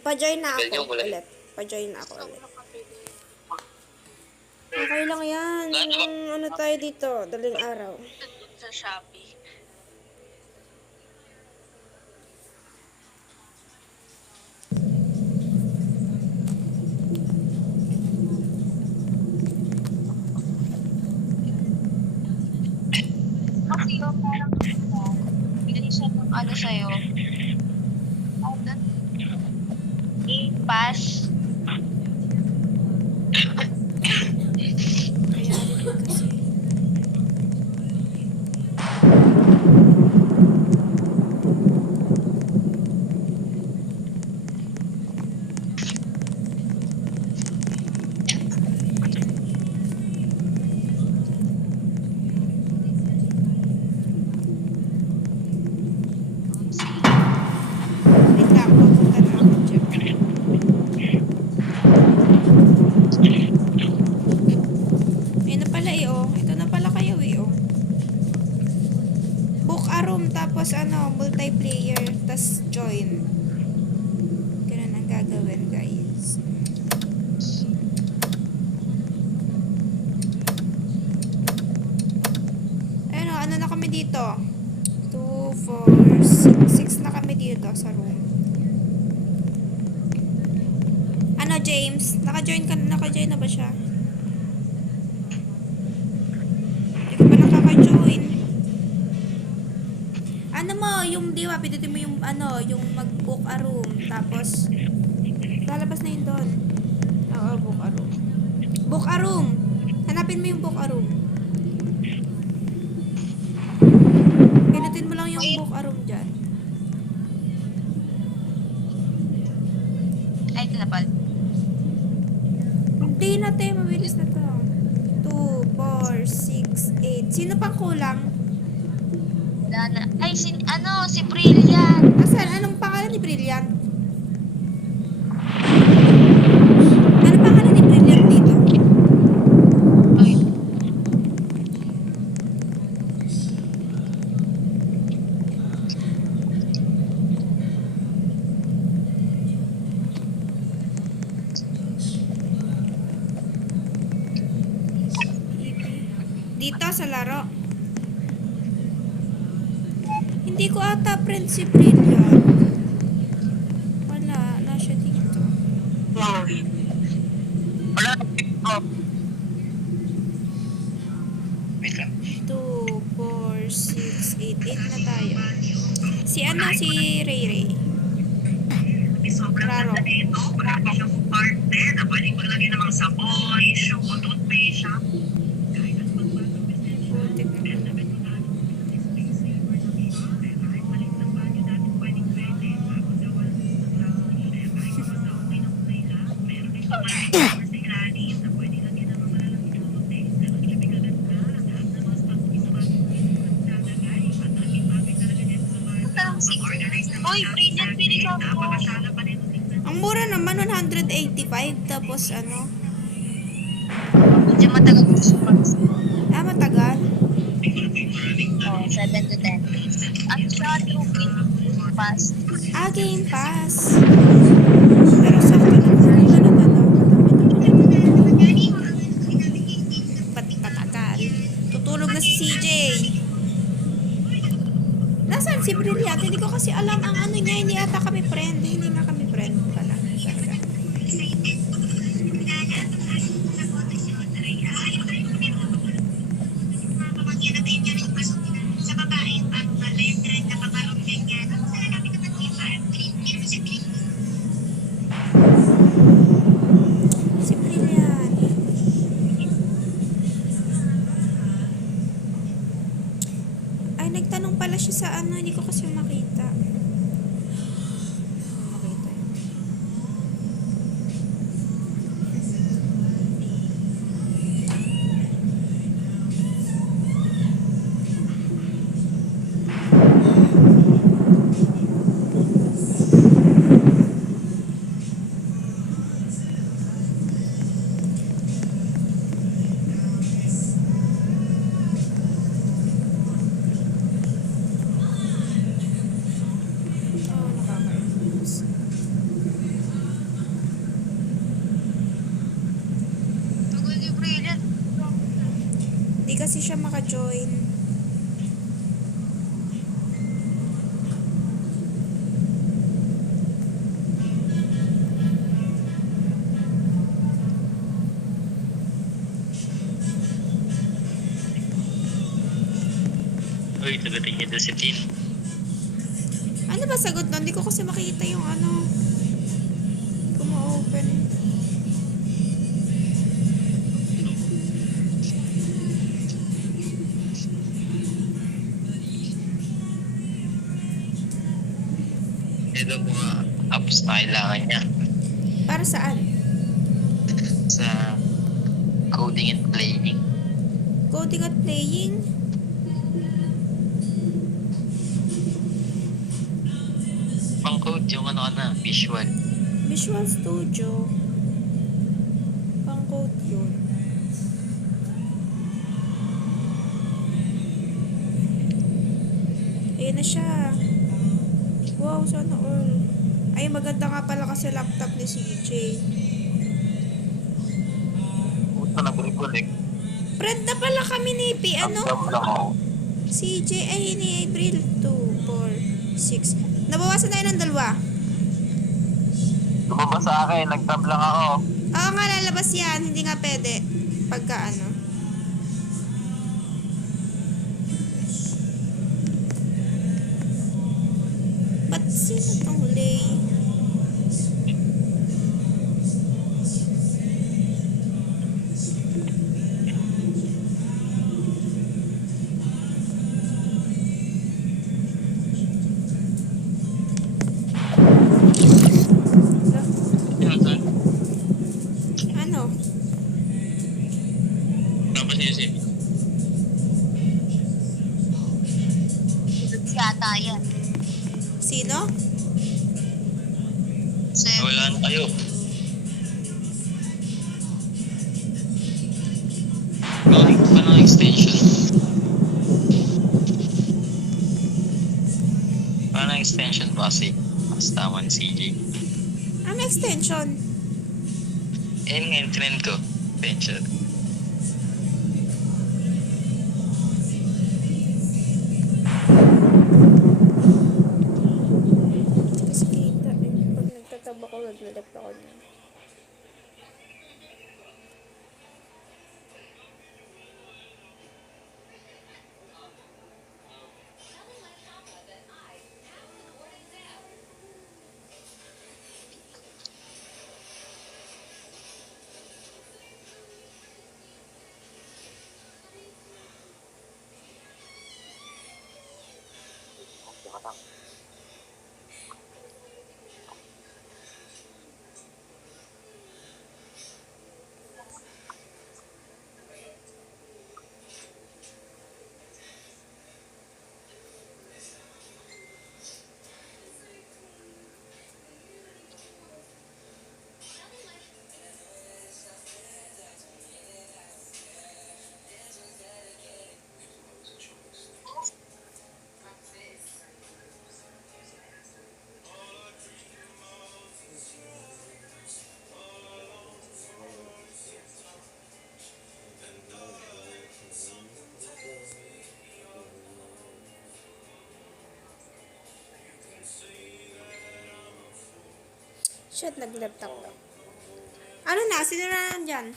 Pa-join na Pwede ako yung kulay. ulit. Pa-join na ako ulit. Okay lang yan. Yung ano tayo dito, daling araw. Sa Shopee. Kasi yung parang bigyan siya ng ano sa'yo. Game Pass. Kaya rin kasi. Wait lang, pupunta na ako dyan. Ayun na pala eh, oh. Ito na pala kayo eh, oh. Book a room, tapos ano, multiplayer, tas join. Ganun ang gagawin, guys. Ayun oh, ano na kami dito? 2, 4, 6 na kami dito sa room. Ano, James? Naka-join na ba siya? Hindi ko pa nakaka-join. Ano mo, yung diwa, pindutin mo yung ano, yung mag-book a room. Tapos, lalabas na yun doon. Oo, book a room. Book a room! Hanapin mo yung book a room. Pindutin mo lang yung book a room dyan. Ay, ito na pala. Hindi na, te. Mabilis na to. 2, 4, 6, 8. Sino pang kulang? Wala na. Ay, si Brilliant. Asan? Anong pangalan ni Brilliant? Anong pangalan ni Brilliant dito? Ay, Dito sa laro. Hindi ko ata friend si Brilliant. Wala. Na siya dito. Wala na dito. Wait lang. 2, 4, 6, 8. 8 na tayo. Si ano? Si Ray Ray. Sobrang Klaro. ganda nito. Marami siyang parte na pwedeng maglagay ng mga sabon, shampoo, toothpaste, shampoo. Kahit ang pagbago business. Putik na. Uy, Brilliant, pili ka mo. Ang mura naman, 185. Tapos ano? Medyo matagal ko siya Matagal. Oh, 7 to 10 days. At siya, through Game Pass. Game Pass. Pero sakto lang sa ano na lang. Ba't tatagal? Tutulog na si CJ. Nasaan si Brilliant? Hindi ko kasi alam ang ano niya. Hindi ata kami friend. Hindi nga kami friend pala. Talaga. Si Brilliant. Ay, nagtanong pala siya sa ano. Hindi ko kasi makita. kasi siya maka-join. Uy, sagutin niyo doon si Tin. Ano ba sagot nun? Hindi ko kasi makita yung ano. Hindi ko ma-open. Ito mga apps na kailangan niya Para saan? sa coding and playing. Coding at playing? Pang code yung ano visual. Visual Studio. Pang-code yun. Ayan na siya. Wow, sana all. Ay, maganda nga pala kasi laptop ni CJ. Puta na reconnect. Friend na pala kami ni P, ano? lang ako. CJ, ay ni April 2, 4, 6. Nabawasan tayo ng 2. Lumabas sa akin, nag-tab lang ako. Oo nga, lalabas yan. Hindi nga pwede. Pagka ano. Ba't sino tong Lay? Ano? Tapos yun si Dito yata yan. Sino? wala na kayo. Gawin ko pa ng extension. Parang extension ba kasi? Mas tama ni CJ. Ano extension? Ayun nga yung trend ko. Extension. Kasi kita eh. Pag nagtatab ako, naglalap ako niya. Shit, nag-laptop daw. Ano na? Sino na nandyan?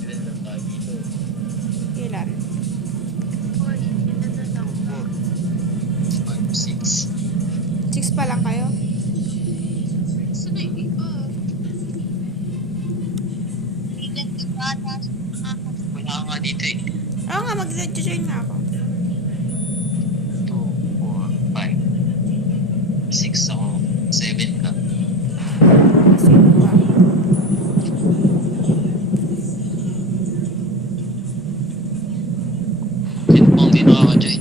Ilan lang tayo dito? Ilan? 5, 6. 6 pa lang kayo? Bilang yata. Wala ka nga dito eh. Oo nga, mag-join nga ako. 2, 4, 5. 6 ako. 7 ka. Sino ba? Sino pang hindi nakaka-join?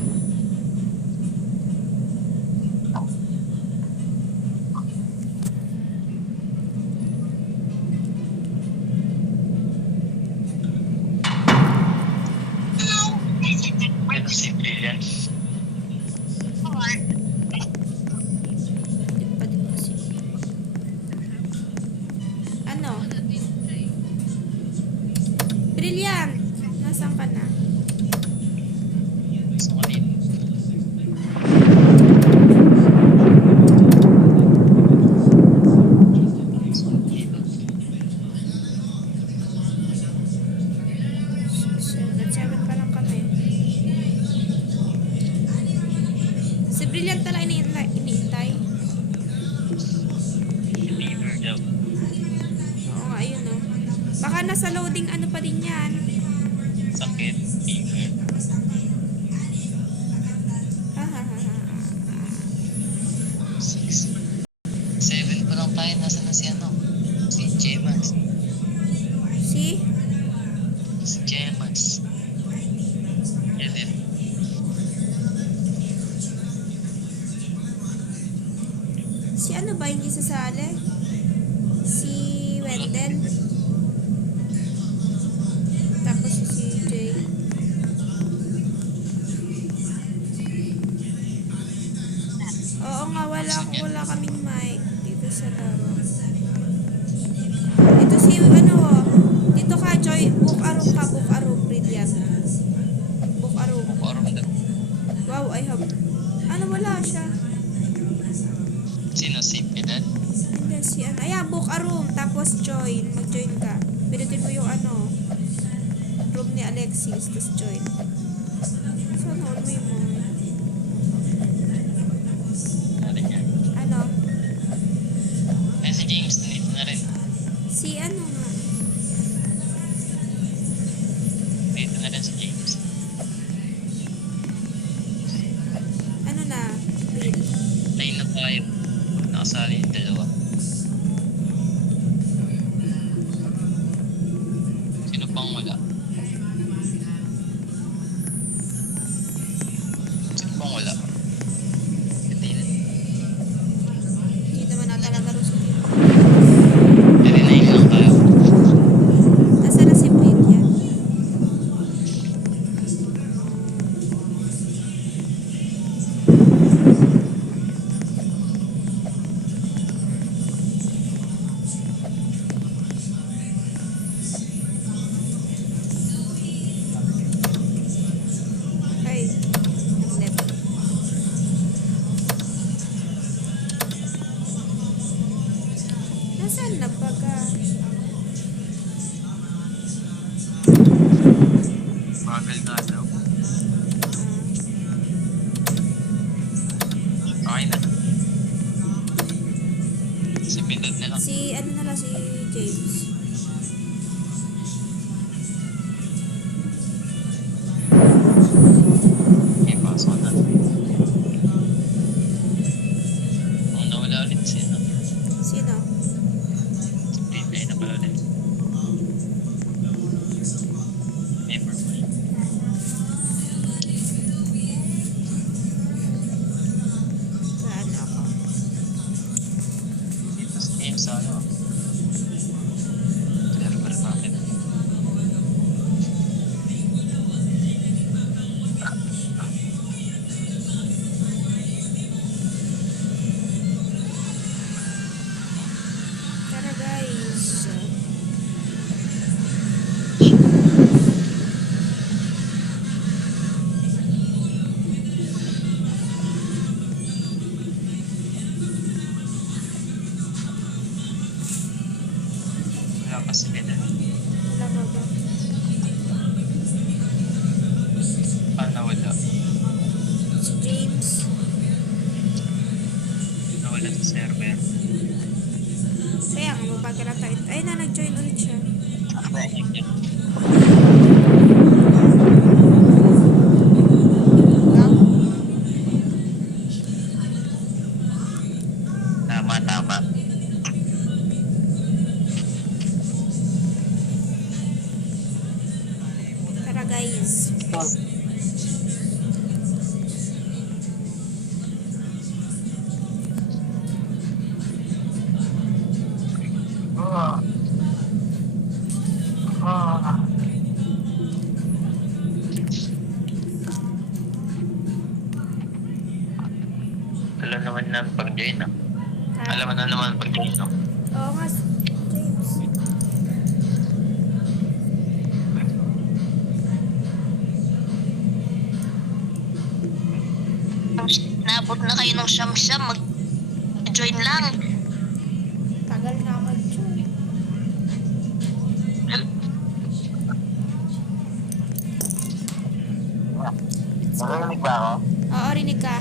Ito si Brilliant. Hindi pa din kasi. Ano? Brilliant talaga iniintay. Fever daw. Oo nga, ayun oh. Baka nasa loading ano pa din yan. Sakit. Fever. Ha ha ha ha. 6. 7 pa lang tayo. Nasaan na si ano? Si Jemas. Si? Si Jemas. Yan din. Si ano ba hindi sasali? Si Wendell. Tapos si CJ. Oo nga, wala kaming mic dito sa laro. Ito si ano oh. Dito ka Joy, book a room, brilliant. Book a room. Parang daw. Wow, I have. Ano wala siya? Sino? Si Pidan? Hindi si ano. Ayan, book a room. Tapos join. Mag-join ka. Pinutin mo yung ano. Room ni Alexis. Tapos join. Saan all mo yung Narin yan. ano? Ay, si James. Nandito na rin. Si ano nga? Dito na rin si James. Ano na? Real. Tayo na tayo. Nakasali yung dalawa. Sino pang wala? Sino pang wala? Hindi na. Hindi naman na talaga ruso dito. Hindi na yun lang tayo. Nasaan na si Brilliant? Ay, nag-left. Nasaan na baga? Bagal na daw. Okay na. Si Pidan na lang. Si ano na lang si James. Okay, pasok na. Kung nawala ulit sino? Sino? Pinay na pala ulit. Never mind. Saan ako? Dito sa game sa ano? Server natin. Tara guys. Wala pa si Pidan. Wala ba ba? Nawala? Si James. Nawala sa server. Kaya nga, mabagal lang tayo. Ay na, nag-join ulit siya. Lang? Tama, tama. Tara guys. Alam naman na pag-join na. Ha? Alam mo na naman pag-join no? Oo nga, James. Naabot na kayo ng siyam-siyam, mag-join lang. Tagal na mag-join. Narinig ba ako? Oo, rinig ka.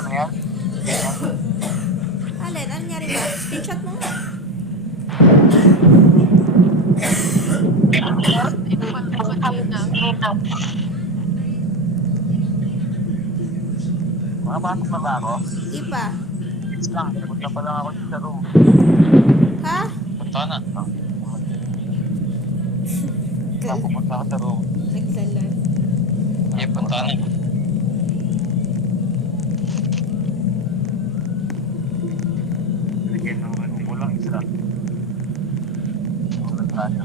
Paano yan? Alin, ano nangyari ba? Screenshot mo nga. Makapasok na ba ako? Di pa. Yes lang, punta pa lang ako sa room. Ha? Punta na. Pupunta ako sa room. Nagsalan. Okay, punta na. Bigyan ng ano mo lang isa. Walang tayo.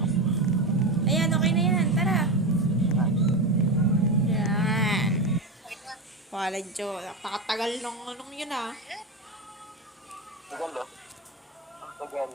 Ayan, okay na yan. Tara. Yan. Wala, Jo. Napakatagal nung anong yun ah. Tagal oh. Ang tagal.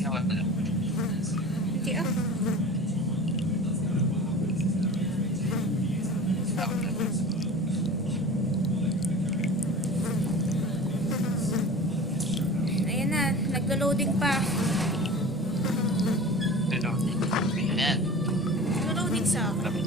Nawala. Hindi ah. Ayan na. Naglo-loading pa. Ayan. Naglo-loading sa akin.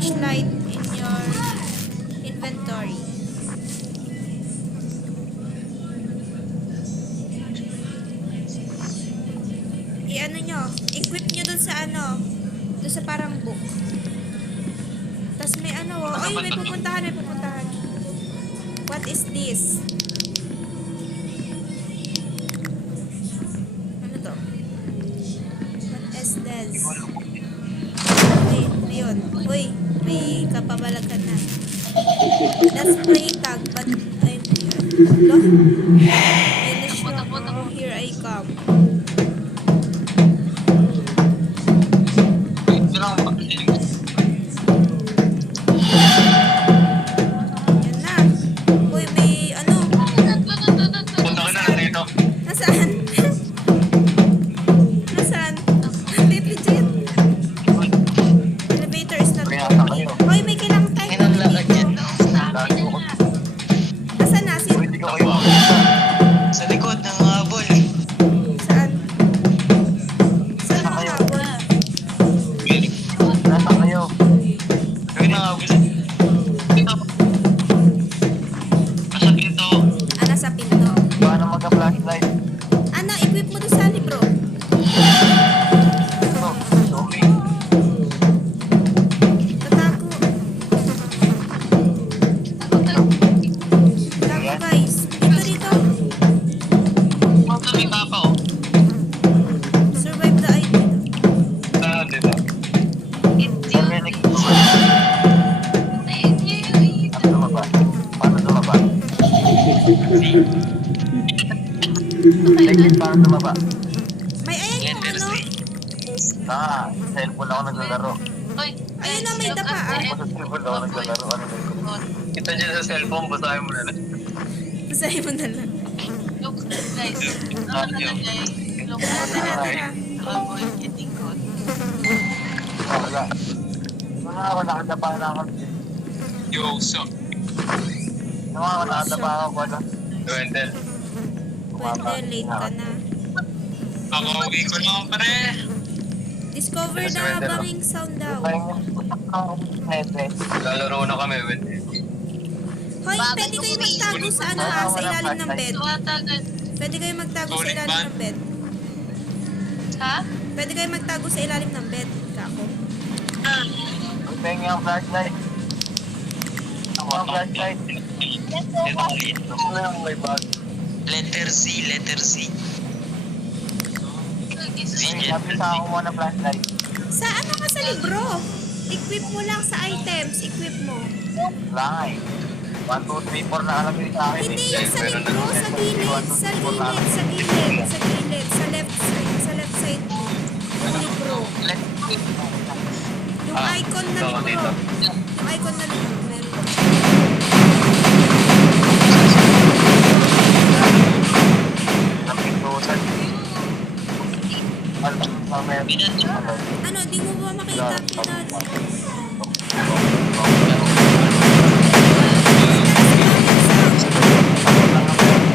flashlight in your inventory. I-ano nyo, equip nyo dun sa ano, dun sa parang book. Tapos may ano, oh. Ay, may pupuntahan, may pupuntahan. What is this? Ano to? What is this? Ay, ayun. Uy, may kapabalagan na. Let's play tag, but I'm here. Look. Finish na ako. Here I come. Ito lang ba? Yan na. Uy, may ano. Punta ka na dito. Nasaan? Nasaan? May legit. Elevator is not Kaya sa working. kayo. Hoy, may kailangan tayo. May nanlakad yan. Lagi ko. Nasaan na? Pwede ko kayo makita. Sa likod ng habol. Saan? Saan ang habol? Nasa kayo. Gawin ang habol. Dito. Nasa pinto. Ah, nasa pinto. Paano magka-flashlight? Ano, equip mo doon sa libro. Ito. Okay. Tatago. Tatago, guys. Dito, dito. Ito may papa oh. Survive the ID. Dito. Dominic. Paano lumaba? Paano lumaba? Legit, paano lumaba? May ayan yung Letter ano. C. Cellphone ako naglalaro. Ayun na, may dapa ah. Ako sa cellphone ako naglalaro. Ano na yun? Kita dyan sa cellphone, basahin mo na lang. Basahin mo na lang. Tara. Wala. Wala ako, nakadapa na ako. Yo, so. Ako, nakadapa ako. Wala. Wendell. Pwede, late ka na. Ako, uwi ko lang pare. Discover the banging sound daw. Lalaro na kami, Wendell. Hoy, pwede kayo magtago sa ano ha, sa ilalim ng bed. Pwede kayo magtago sa ilalim ng bed. Ha? Pwede kayo magtago sa ilalim ng bed. Kako. Pengi ang flashlight. Ako ang flashlight. Dito ulit. Ako na yung may bag. Letter Z, letter Z. Ay, sabi sa ako mo na flashlight. Sa ano ka sa libro? Equip mo lang sa items. Equip mo. Langay. 1, 2, 3, 4 na alam yun sa akin. Hindi yung sa libro. Sa gilid. Sa gilid. Sa gilid. Sa gilid. Sa left side. Sa left side mo. Yung libro. Yung icon na libro. Yung icon na libro. Meron. Napindutan. Alam, mamaya. Ano, di mo ba makita pinag?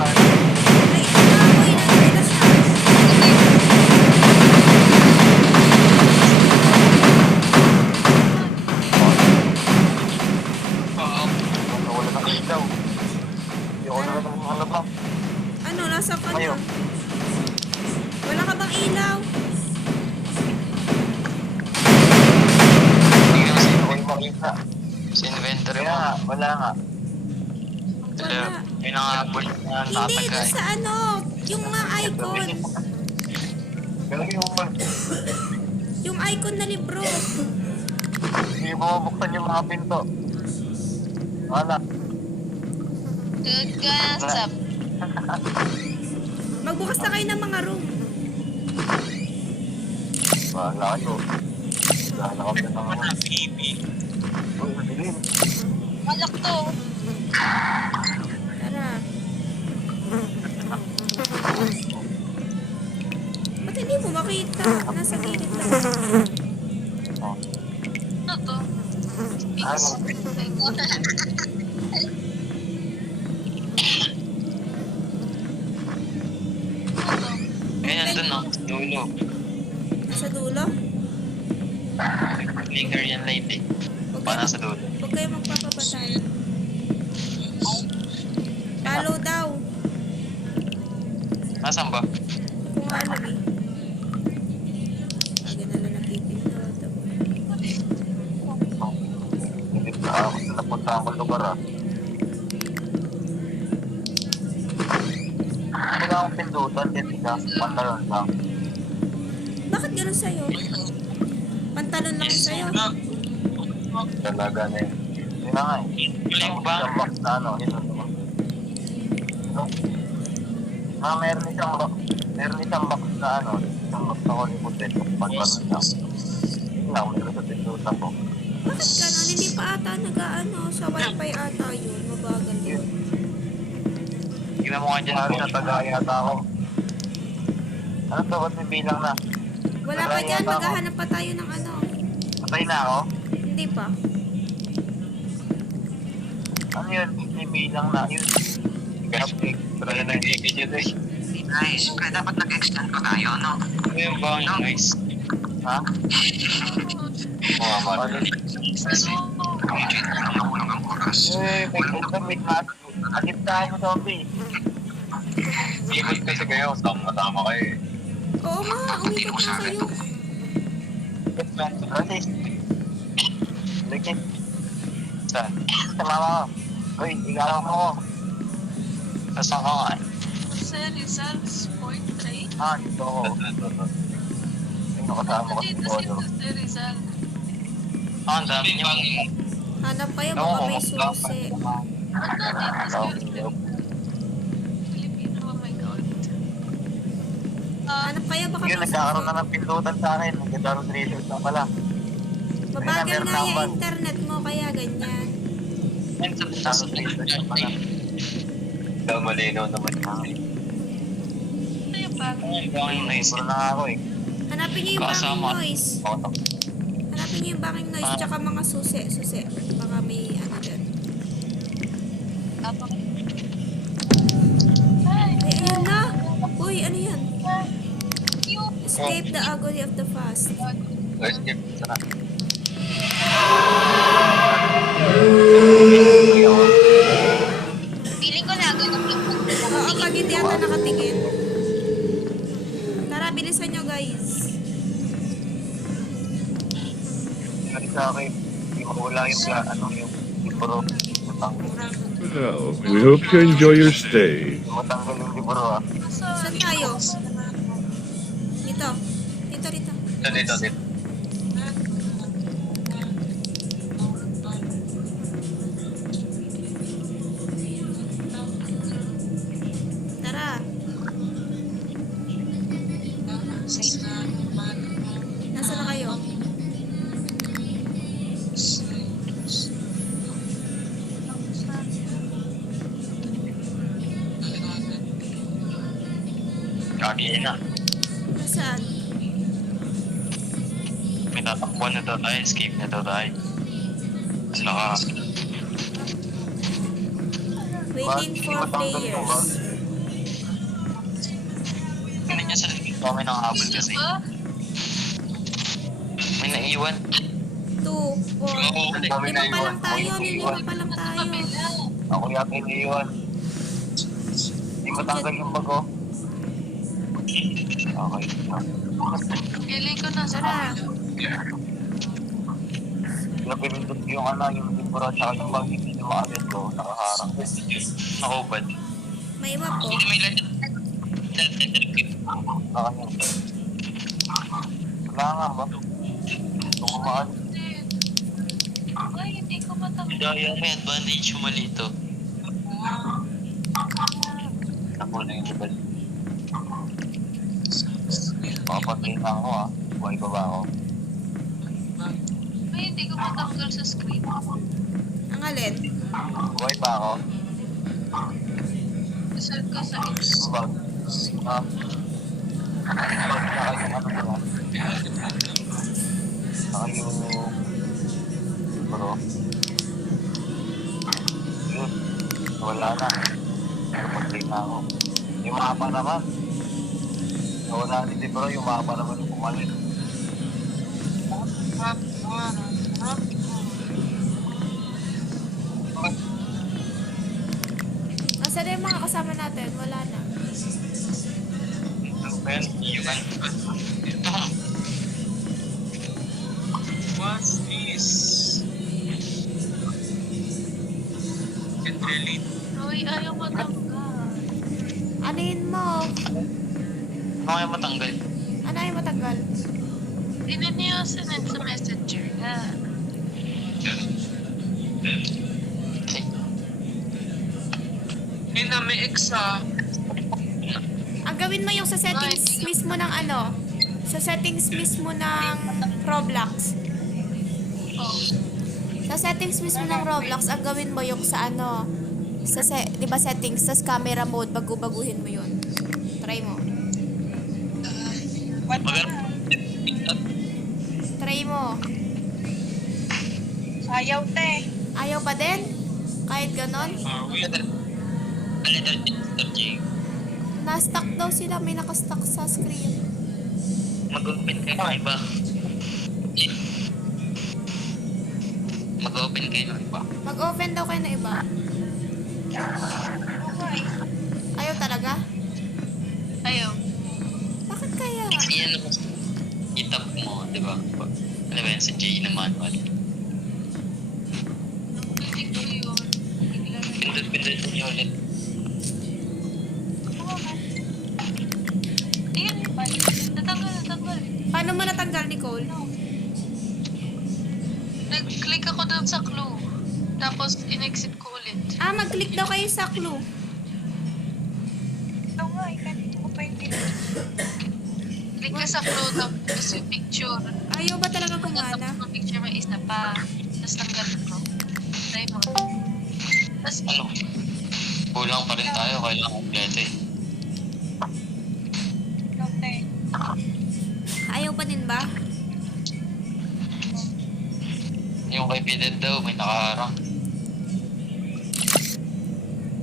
Ay, amoy na nila siya. Wala na kayo daw. Hindi ako na lang makalabang. Ano, nasa ka na? Ayun. Wala ka bang ilaw? Tingnan mo Hindi ko yung makita. sa inventory Kaya mo. nga, wala nga. Wala. May nangahabol na Hindi, tatagay. doon sa ano, yung mga icon. Ganun yung Yung icon na libro. hindi mo mabuksan yung mga pinto. Wala. Good gossip. Magbukas na kayo ng mga room. Wala kayo. Wala na kami ng mga... Baby. Uy, madilim. Malak to. Tara. Ba't hindi mo makita? Nasa gilid lang. Ano to? Ano? Ayun, nandun no. Dulo. Nasa dulo? Flicker yan light eh. Huwag pa nasa dulo. Huwag kayo magpapapatayan. Follow daw. Nasaan ba? Kung alam eh. Lagi na lang napipindot. Hindi pa ako napunta akong lugar ah. Wala akong pindutan, hindi ka. Pantalon lang. Bakit gano'n sa'yo? Pantalon lang sa'yo. Talaga na yun. Yun na nga eh. Yung bang? Isang box na ano, ito. Meron isang box na ano, isang box na Holy Putet. Pantalon lang. Yun lang, meron sa pindutan ko. Bakit gano'n? Hindi pa ata nag-ano. Sa wifi ata yun. Mabagal yun. Tignan mo nga dyan. Mari na tagay ata ako. Ano to, ba't may bilang na? Wala pa dyan. Maghahanap pa tayo ng ano. Patay na ako? Hindi pa. Ano yun? May bilang na. Yun. Update. Wala nag-ikit yun eh. Guys, kaya dapat nag-extend ko tayo, no? Ano yung bang yung noise? Ha? Mga mali. Ano? Walang ang oras. Eh, may ultimate match. Agit tayo mo zombie. Ikot kasi kayo. Tama kayo eh. Oo nga. Umikot na kayo. Francis. Legit. Saan? Sa mama ko. Uy, igalaw mo ko. Nasaan ka nga? Rizal Sport Train? Ah, dito ako. Yung nakasama ko si Dito Polo. si Rizal. Ah, ang dami niyo. Hanap kayo. Baka may susi. Filipino, oh my God. Hanap kayo. Baka Yun, may nagkakaroon susi. na ng pindutan sa akin. Nagkakaroon research lang pala. Mabagal nga yung internet mo. Kaya ganyan. Nagkakaroon research lang pala. Daw malinaw naman. Ano yung bag? Ano yung bang yung noise? Puro na nga ako eh. Hanapin niyo yung backing Kasama. noise. Hanapin niyo yung backing noise. Tsaka mga susi. Susi. Baka may ano dyan. Ay, ayun na. Uy, ano yan? Escape the agony of the fast. Let's get sana. Feeling ko na, ganun yung Oo, pag hindi ata nakatingin. Tara, bilisan nyo guys. Hindi sa akin. Hindi mawala yung ano yung libro. Well, we hope you enjoy your stay. Matanggal yung libro ah. Saan tayo? Dito. Dito, dito. Dito. Tara. Nasaan na kayo? Kagi na. Nasaan? May tatakbuhan na daw tayo. Escape na daw tayo. Sila ka. Waiting for players. Ano niya sa likod kami ng habol kasi. Ba? May naiwan. 2, 4. Kami na Lima pa lang iwan. tayo. Lima pa lang tayo. Ako yata iniiwan. Hindi matanggal yung bago. Okay. Feeling ko nasa Tara. Napinindot yung ano, yung libro at saka yung bag hindi na maagad ko. Nakaharang. Nakubad. May iba po. May lahat. Nakanyang. Wala nga ba? Tumamaan. Ay, hindi ko matanggal. Daya may advantage yung mali ito. Ako na yung libad. Makapatay na ako ah. Buhay pa ba ako? Ay, hindi ko matanggal sa screen. Ang alin? Buhay pa ako? Isal ko sa Yung bag. Ah. Bag saka yung ano nila. Saka yung libro. Yun. Wala na. Nakapatay na ako. Yung mapa naman. Wala ni libro, yung mapa naman yung pumalit. Asan na yung mga kasama natin? Wala na. Ito ba yan? Iwan. Ito. What is... Can't relate. Uy, ayaw matanggal. Anuhin mo? Ano kaya matanggal? Ano yung matagal? Hindi niyo sinend sa messenger na. Hindi na may exa. Ang gawin mo yung sa settings mismo ng ano? Sa settings mismo ng Roblox. Oh. Sa settings mismo ng Roblox, ang gawin mo yung sa ano? Di ba settings, tas camera mode, baguhin mo yun. Try mo. Try mo. Ayaw, te. Ayaw pa din? Kahit ganon? Na-stuck daw sila, may nakastuck sa screen. Mag-open kayo ng iba. Mag-open kayo ng iba. Mag-open daw kayo na iba. Okay. Ayaw talaga? Ayaw. Bakit kaya? Iyan mo. I-tap mo, di ba? Ano ba yan sa J na manual? Hindi ko yun. Pindot niyo ulit. Ayan. Natanggal. Paano mo natanggal, Nicole? Nag-click ako doon sa clue. Tapos, in-exit ko ulit. Mag-click daw kayo sa clue. Ito nga, kanina ko pa yung Click ka sa clue, tapos yung picture. Ayaw ba talaga gumana? Tapos yung picture may isa pa. Tapos tanggal ko. Try mo. Tapos, Ano? Kulang pa rin tayo. Kailangan kompleto eh. te. Ayaw pa din ba? Yung kay Pided daw, may nakaharang.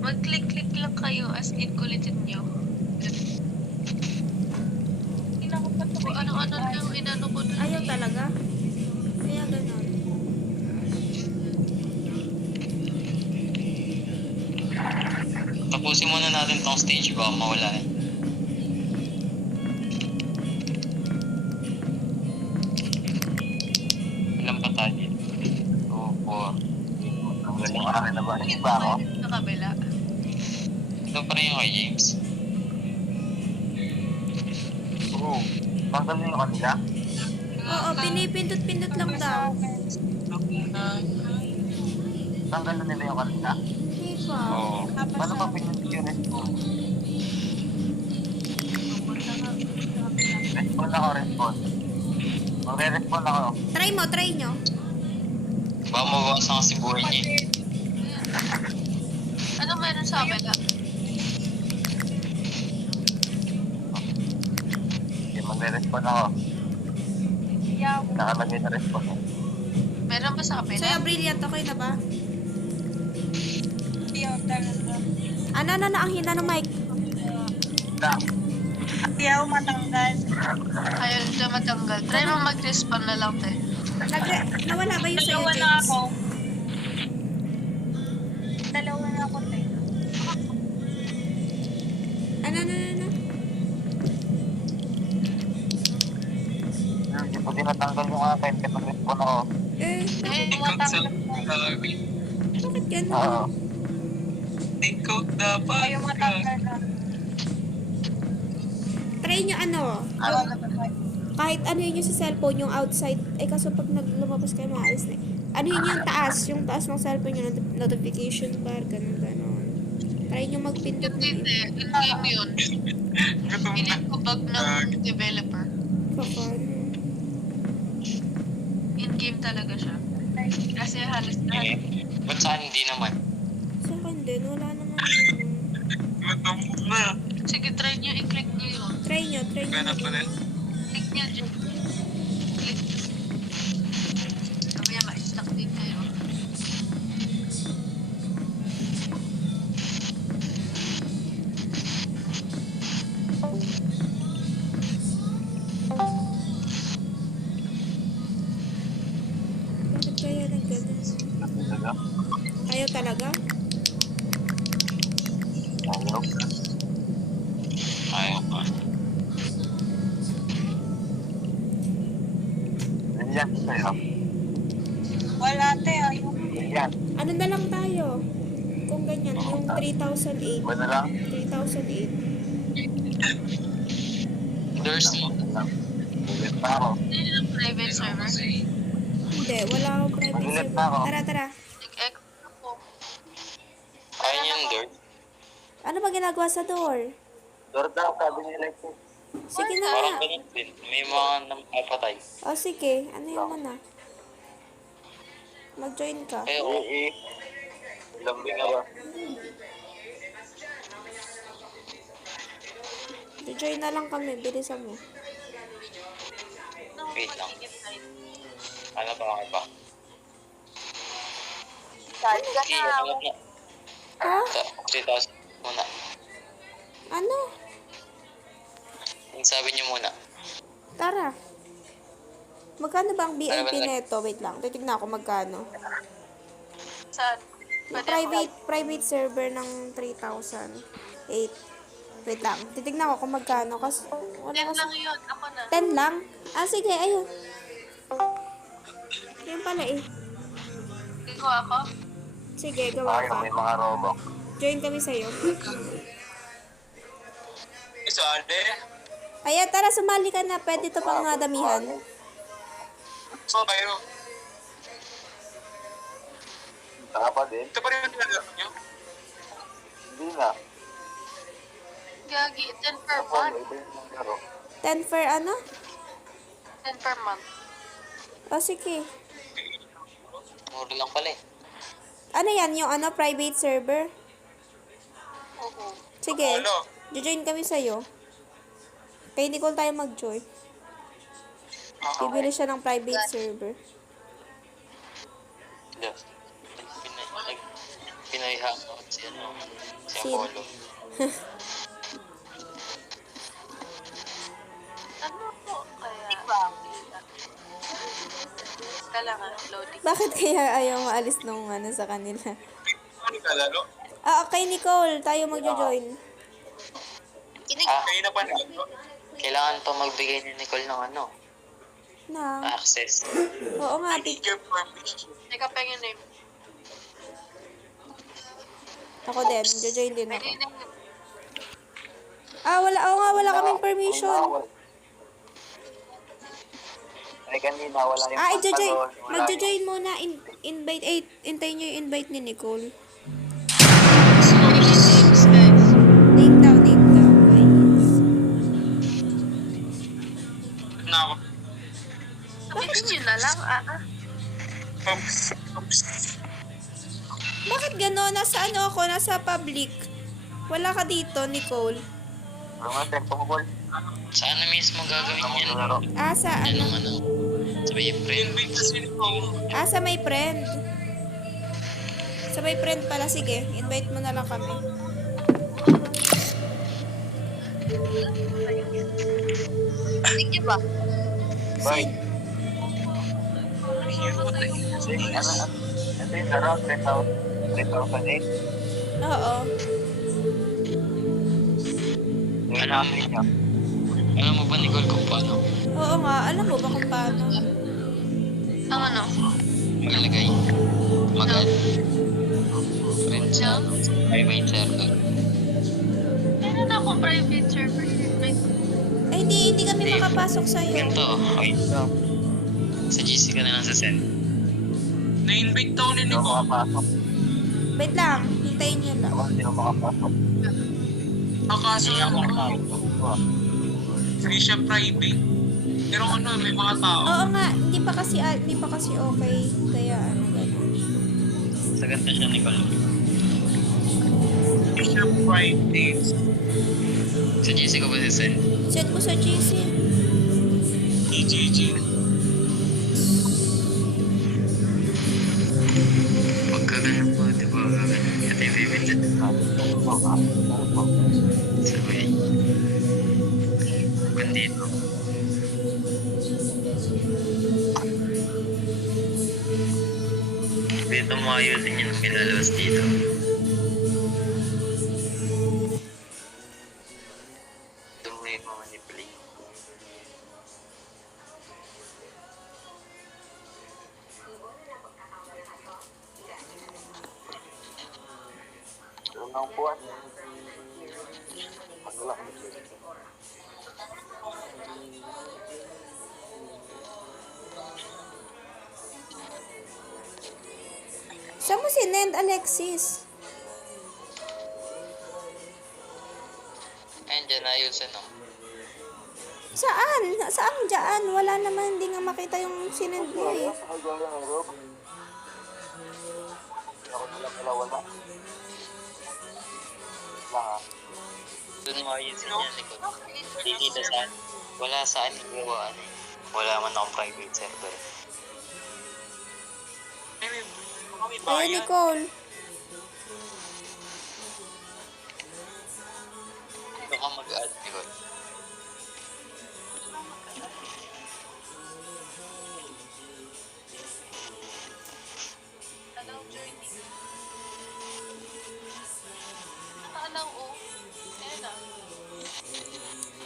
mag-click lang kayo as in kulitin nyo. Kailangan ko pa ito. Kung ano-ano na yung inano ko na. Ayaw talaga? Kaya ganon. Tapusin muna natin tong stage, baka mawala eh. Ilan pa tayo? 2, 4. Ang galing akin na ba? Hindi ba ako? Sa kabila. Ito pa rin yung kay James. Oo. Tanggal niyo yung kanila? Oo, pinipindot-pindot lang daw. Tanggal na nila yung kanila? Hindi pa. Oo. Paano pa pinunod yung response? Response ako, response. Magre-response ako. Try nyo. Baka mabawasan kasi buhay niya eh. Ano meron sa kabila? Okay, magre-response ako. Yaw. Nakalagay na response. Meron ba sa kabila? Sa'yo, brilliant. Okay na ba? Yaw talaga. Ano, ang hina ng mic. Na, Yaw matanggal. Ayaw na matanggal. Try mo mag-respawn na lang, te. Nawala ba yung sa'yo, Dalawa na James? ako. Dalawa na ako, te. Ano? hindi ko din natanggal yung akin. Kaya nag-response ako. Matanggal. Bakit gano'n? Oo. Take out dapat. Ayaw matanggal na. Try nyo Ayaw matanggal. kahit ano yun yung sa cellphone, yung outside, kaso pag lumabas kayo, maalis na ano yun yung taas ng cellphone, yung notification bar, ganun. Try nyo magpindot Hindi, na te. In-game yun. Gutom na. Pilit ko bug ng developer. Paano? In-game talaga siya. Kasi halos lahat. Eh, ba't saan hindi naman? Sa akin din, wala naman Gutom na. Sige, try nyo. I-click nyo yun. Try nyo. Ganap pa rin. Click nyo dyan. Click. Kamaya ma-stuck din kayo. Bakit kaya nag-ganun? Talaga? Ayaw talaga? Ayaw pa. Yan sa'yo. Wala, te. Ayun. Yan. Ano na lang tayo? Kung ganyan, yung 3,008. Iba na lang. 3,008. There's Ulit pa ako. Hindi ng private server. Hindi, wala akong private Magulat server. na ako. Tara, tara. Nag-echo ako. Kaya niya yung dirt. Ano ba ginagawa sa door? Door daw, sabi ni Lexi. Sige na Parang nga. ganun din. May mga napatay. O sige, ano yun mo na? Mag-join ka. Kaya ako. Lambing nga ba? Join na lang kami, bilisan mo. Wait lang. Ano ba ako ba? Saan ka Okay, na? ano na? Ha? 3,000 muna. Ano? Yung sabi niyo muna. Tara. Magkano ba ang Ano BNP ba- neto? Wait lang, titignan ako magkano. Saan? Yung Pwede private server ng 3,008. Wait lang, titignan ko kung magkano. Kasi wala 10 kasi. lang yun. Ako na. 10 lang? Ah, sige, ayun. Yun pala eh. Ikaw ako. Sige, gawa Ayaw, ka. may mga robok. Join kami sa'yo. Isali? Ayan, tara, sumali ka na. Pwede to pang mga damihan. So kayo? Saka pa din. Ito pa rin yung nilagay niyo? Hindi na. Gagi, 10 per Ako, month. iba yung laro. 10 for ano? 10 per month. O, sige. Mura lang pala eh. Ano yan? Yung ano, private server? Oo. Sige. Join kami sa'yo. Kay Nicole tayo mag-join. Bibili siya ng private server. Yes. Pinay-hangout si ano. Si Sino? Apollo. Ano po kaya? Diba? Kailangan loading. Bakit kaya ayaw maalis nung ano sa kanila? Ano ka lalo? Ah, okay, Nicole. Tayo mag-join. Kinig. Kayo na pa nito? Kailangan to magbigay ni Nicole ng ano, Na. access. Oo nga, Your permission. Teka, pengen name. ako din. Join din ako. Pwede na yun. Ah, wala. Oo nga, wala kaming permission. Ay, kanina, wala yung Ah, i-join. pantalon, wala yung- Mag-join muna. Invite. Eh, hintayin nyo yung invite ni Nicole. Pwede names, guys. Name down, guys. Na ako. Sabihin nyo na lang, Bakit gano'n? Nasa ano ako? Nasa public. Wala ka dito, Nicole. Ano nga, tempo ko, Paul? Saan na mismo gagawin Ano yan? mo laro? Ah, sa Yan ano? ang ano. Sabi yung friend. Ah, sa may friend. Sa may friend pala. Sige, invite mo na lang kami. Sige ba? Bye. Sige, ano, ito yung laro, 3,008. Oo. Yung namin niya. Alam mo ba, Nicole, kung paano Oo nga. Alam mo ba kung paano? ang ano? maglagay? Mag-add. Friends na ano, private server. Meron akong private server. Ay, hindi kami makapasok sa'yo. Ganito, okay. Sa GC ka na lang sa send. Na-invite daw ni Hindi ako makapasok. Wait lang. Hintayin nyo lang. Ako, hindi ako makapasok. Akaso Hindi ako makapasok. free siya private. Pero ano, may mga tao. Oo nga. Hindi pa kasi okay. Kaya ano gano'n. Sa ganda siya, Nicole. Free siya private. Sa GC ko ba si send? Send mo sa GC. EGG. Pagkagalan po, di ba? Ito yung bibigyan. Sabay. Bandito. Dito mayo din yung pinalabas dito. Unang buwan. Wala ko. Saan mo sinend, Alexis? Ayun, dyan ayusin, no? Saan? Saan dyan? Wala naman, hindi nga makita yung sinend mo eh. Hanggang lang ang rob. Ako wala. Wala ha. Doon mo ayusin yan, Nicole. Hindi kita saan. Wala saan yung gawa, ano eh. Wala man akong private server. Ayun, Nicole. Ito ka mag-add, Nicole. Allow joining. Naka-allow o. Ayan na.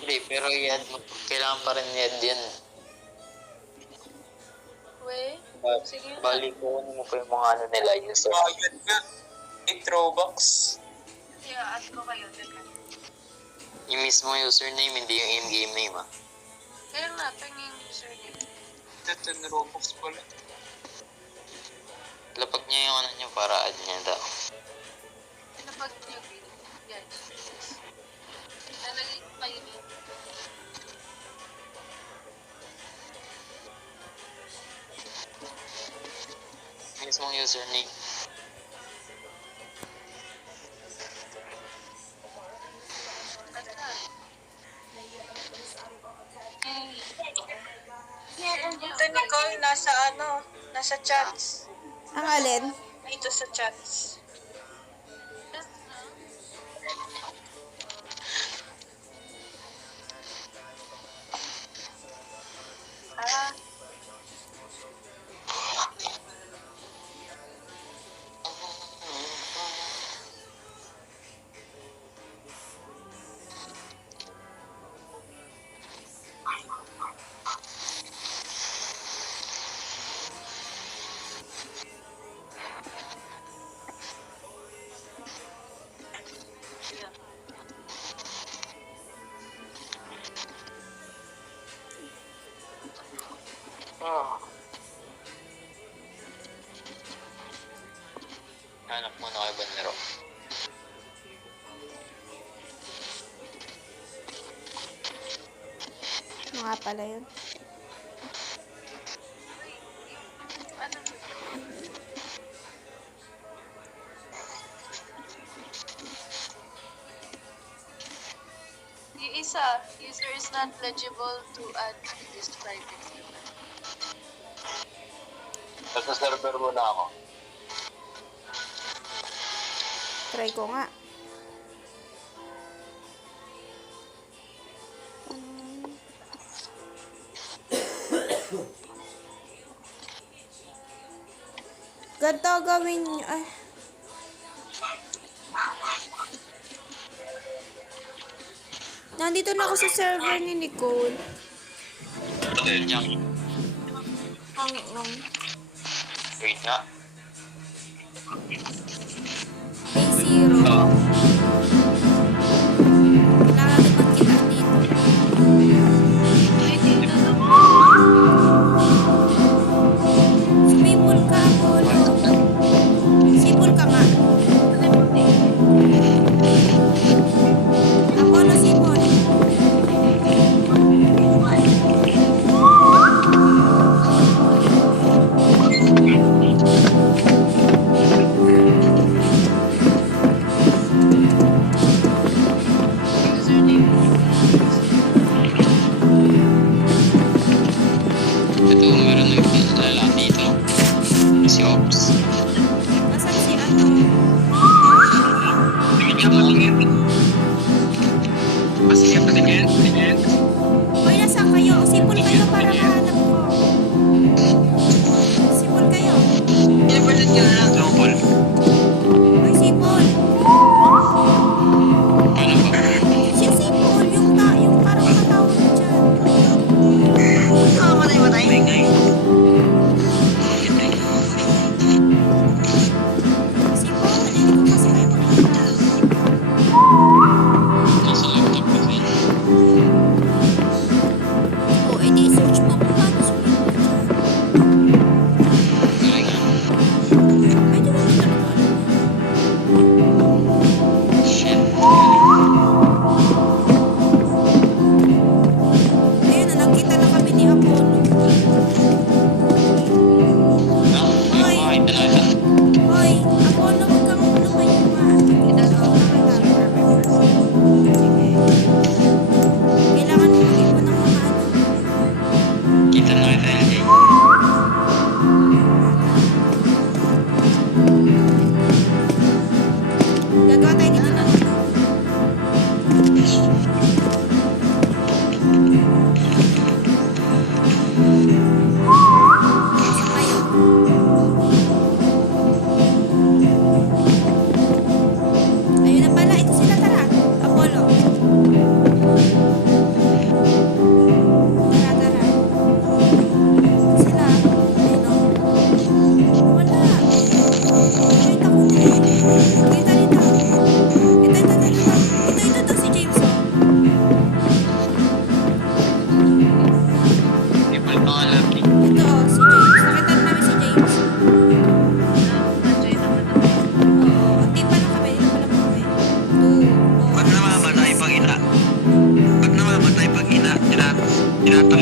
Hindi, pero i-add mo. Kailangan pa rin i-add yan. We, sige na. Balik ko mo pa yung mga ano nila, user. Yun nga. May throwbox. Kaya add ko kayo. Teka. Yung mismo username, hindi yung in-game name, ah. Kaya nga, panging username. Ito yung throwbox pala. Lapag niya yung ano niya para add niya daw. Pinapag niyo, Bill. Yan. Lalagay ko kayo dito. Mismong username. Ito, Nicole, nasa nasa chats. Ang alin? Dito sa chats. Ah, Ah. Hanap mo na kay Banero. Ano nga pala yun? ano? Yung isa, user is not legible to add to this private server. Nasa server mo na ako. Try ko nga. Ganito gawin nyo. Ay. Nandito na ako sa server ni Nicole. Diyan. Ang Wait nga. day 0. Kailangan natin magkita dito. Sumipol ka, Apollo. Sipol ka nga. Apollo, sipol. Ito, meron na yung lalaki dito. Si Ops. Nasaan si ano? Sige, patingin. Tingin. Hoy, nasaan kayo? Sipol kayo para mahanap ko. Sipol kayo. Pinapalit ka na lang. Throwball. Hoy, sipol. Ano ba? Si sipol, yung parang katawag mo dyan. Matay. Sipol, hindi ko kasi kayo makita.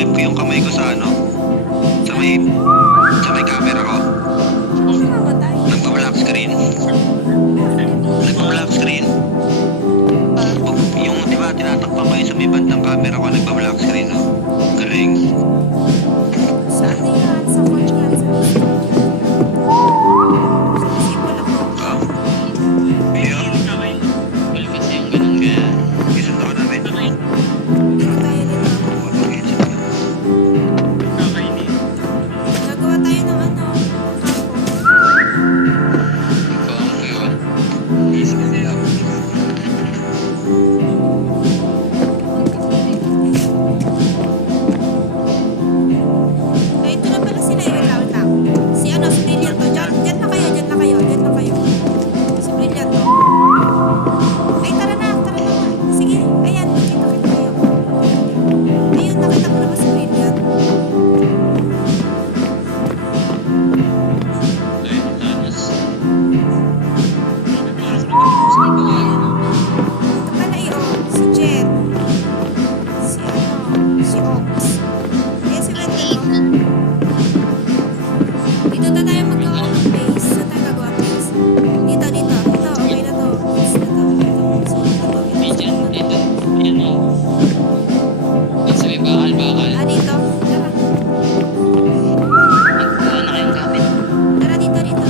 sinilip ko yung kamay ko sa ano, sa may camera ko. Nakamatay. Nagpa-black screen. Nagpa-black screen. Yung, di ba, tinatakpan ko yung sa may bandang camera ko, nagpa-black screen, no? Galing. Saan na yan? Sa coach yan. Sa sipol ako. Ah. Ayun. Well, kasi yung ganun kaya. Isang taon namin. Dito tayo dito. Gagawa tayo ng ano. Kampo. Ikaw ang yun. Ay, ito na pala sila. Wait lang. Si ano, si Brilliant to. Diyan na kayo, diyan na kayo, diyan na kayo. Si Brilliant to. Ay, tara na. Sige, ayan. Kita kayo. Ayun, nakita ko na ba si Brilliant? Ayun, Thanos. Ito pala si Jet. Si ano, si Ox. Ayan si Wendell, no? Dito na tayo magawa ng base. Saan tayo gagawa ng base? Dito. Ito, okay na to. Base na to. May dyan, ito. Ayan o. At sabi, bakal. Ah, dito. Tara. Nagkuha na kayong gamit. Tara, dito. Dito.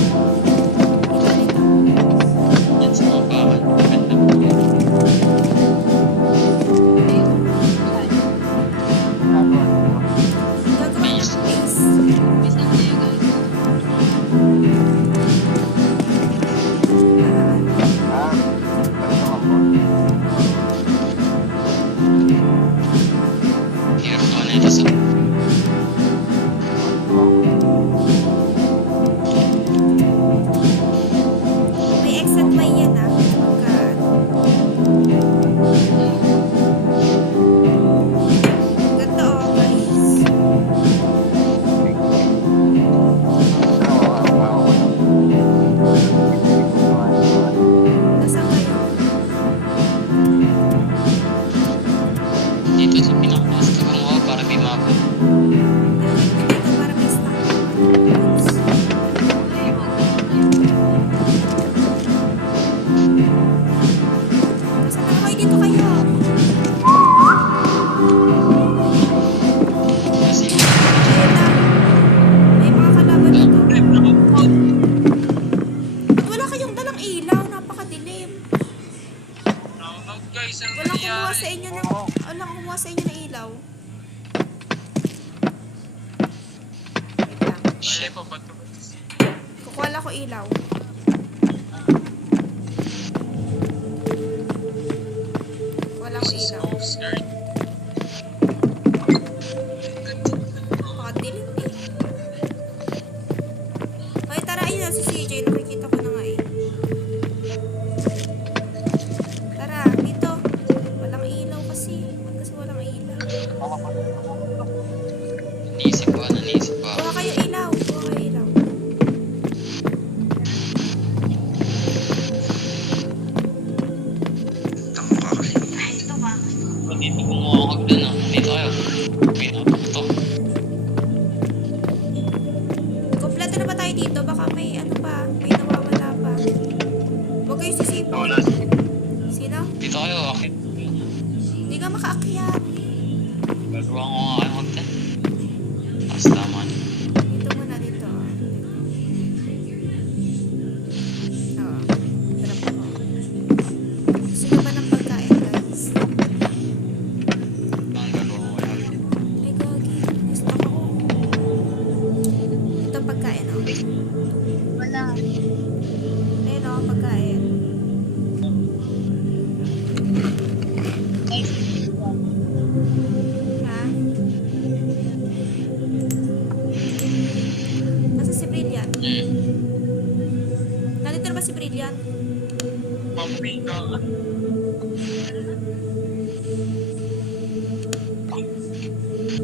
Yan sa mga bakal. Ganda. Gagawa ng base. Ah, balik naman po. Hirap ko na ito sa... May X at Y yan, ah. Pagka, ganda, oh, guys. Nasaan kayo? Dito sa pinakapas ko gumawa para di mabot. Dito para may stock. Oops. Nasaan na kayo? Dito kayo. Kasi Ayun na. May mga kalaban dito. Ba't wala kayong dalang ilaw? Napakadilim. Guys, ano Walang kumuha nangyari? sa inyo ng... Walang kumuha sa inyo ng ilaw. Wait lang. Ay, pa ba ito? Kukuha lang ko ilaw. Kukuha lang ko ilaw. Pakadilim eh. Ay, tara, ayun na si CJ. Nakikita ko na nga eh. Tara, dito. Walang ilaw kasi. Kasi walang ilaw. naisip ko. Kuha kayo ilaw. Kuha kayo ilaw. Tangka kasi. Dito gumawa ako doon ah. Dito kayo. Ito. Kompleto na ba tayo dito? Baka may ano pa. May nawawala pa. Huwag kayo sisipon. Sino? Dito kayo. Akit. Hindi ka makaakyat. Gagawa ko nga kayo magtan. Tapos tama na. Dito muna dito. Oo. Sarap ako. Gusto nyo ba ng pagkain, guys? Ang gagawa ko yan. Ay, gagi. Gusto ko. Ito pagkain, oh. Wala. Ayun, oh, pagkain. Ay, Ha? Nasa si Brilliant? Nandito na ba si Brilliant? Mapika.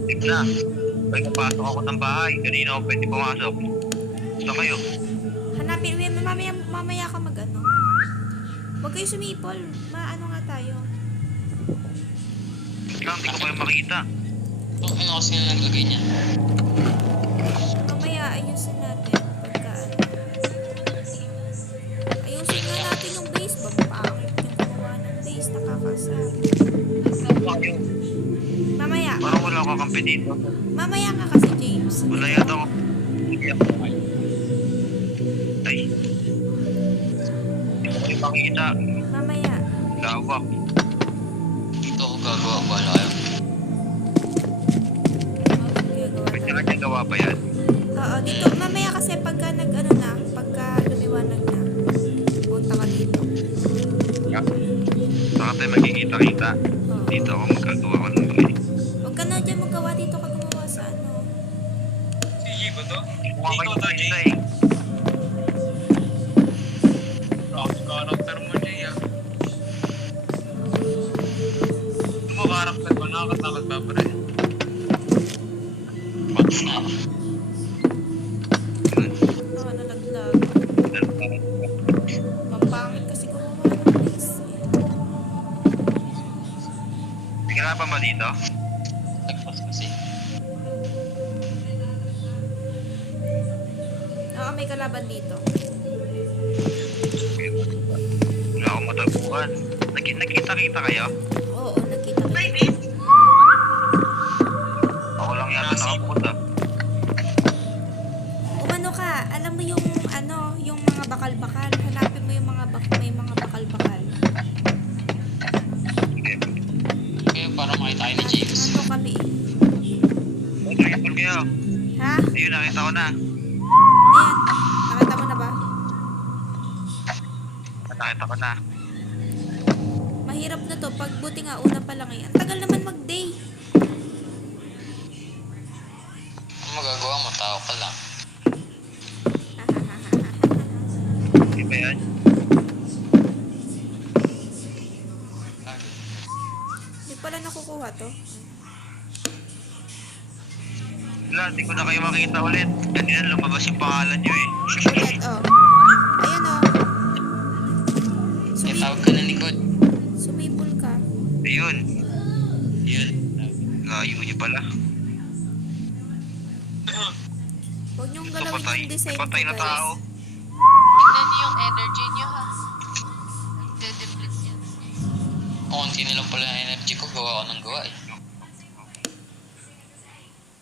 Tigna. May kapasok ako ng bahay. Kanina ako pwede pumasok. Gusto kayo? Hanapin, mamaya ka mag ano. Huwag kayo sumipol. Maano nga tayo. Ikaw, hindi ko kayo makita. Ano kasi na naglagay niya? Mamaya, ayusin natin. Pagka, ayusin nga natin yung base. Pangit yung gumawa ng base. Nakakasar. Mamaya. Parang wala ako kampi dito. Mamaya ka kasi, James. Wala yata ako. Ay. Hindi ko kayo makikita. Mamaya. Lawak. Dito ako gagawa. Bahala kayo. May kanya gawa pa yan. Oo, dito. Mamaya kasi pagka nag-ano na, pagka lumiwanag na, punta ka dito. Saka tayo magkikita-kita. Oo. Dito ako magkagawa ko ng bahay. Huwag ka na dyan magawa dito ka gumawa sa ano. Si G ba to? Mukha Ikaw kayo to, isa Jay. eh. Rock character mo, Jay, ah. Ano mo character mo? Nakakatakot ba, pre? Box na. Oo, nalaglag. Pampangit kasi gumawa ng base. Hirapan ba dito? Nagpas kasi. Oo, may kalaban dito. Wala akong mataguan. Nakita-kita kayo? Oo, nakita ko. Ako lang yata nakapunta. Umano ka, alam mo yung ano, yung mga bakal-bakal. Hanapin mo yung mga may mga bakal-bakal. Kaya para makita kayo ni James. Nandito kami. Triple kayo. Ha? Ayun, nakita ko na. Ayan. Nakita mo na ba? Nakita ko na. Mahirap na to. Pag buti nga, una pa lang eh. Ang tagal naman mag-day. Ang magagawa mo, tao ka lang. Di ba yan? Hindi pala nakukuha to. Wala, hindi ko na kayo makita ulit. Kanina lumabas yung pangalan nyo eh. Ulit, oh. Ayan, oh. Kaya tawag ka na likod. Sumipol ka. Ayun. Yun. Layo nyo pala. Huwag niyong Ito galawin patay. yung design ko, Patay na guys. tao. Tignan niyo yung energy niyo, ha? Nagde-deplete yan. Konti na lang pala ang energy ko. Gawa ko ng gawa eh.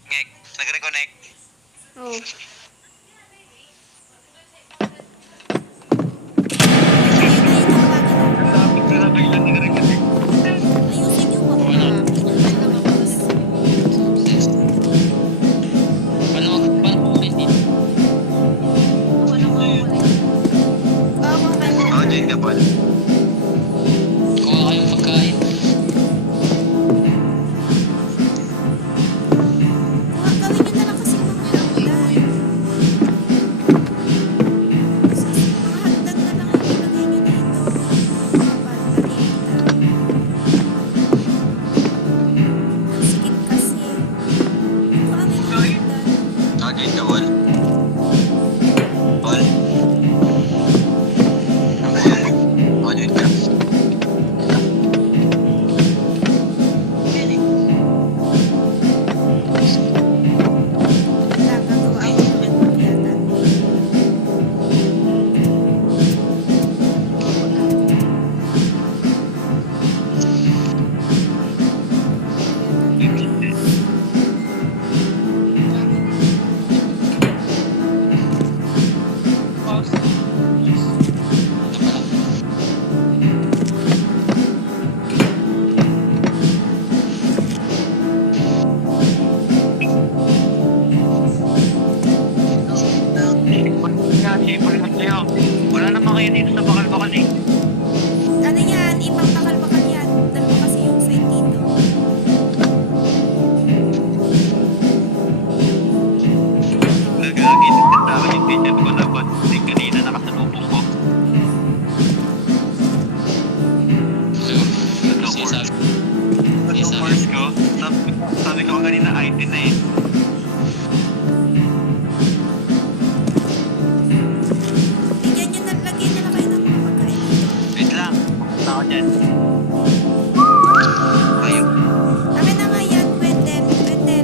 Ngek, nag-reconnect. Oh. Grabe lang nag-reconnect. Ayusin yung mga. Paano ko kayo dito? Wala mo wala. Oo, kung kayo. Oh, Jane ka pala. Kuha kayong pagkain. Gawin nyo na lang kasi mga hagdan. Mga hagdan na lang yung ilagay nyo dito. Mga balbalita. Ang sikip kasi. Ito kami ng hagdan. Oh, Jane ka pala. Paul. Oh, Jane ka. Wala, gagawa ako ng yata. Ito pala. Wala naman kayo dito sa bakal-bakal eh. Ano yan? Ibang bakal-bakal yan. Dalawa kasi yung side dito. Nagagin sa akin yung teacher ko dapat. Kasi kanina nakasalubong ko. Hello. Kasi sabi. Kasi Yung sabi. course ko, sabi ko kanina IT na eh. Bigyan nyo na, lagyan nyo na kayo ng mga pagkain dito. Wait lang. Pupunta ako dyan. Ayun. Akin na nga yan. Pwede. Pwede.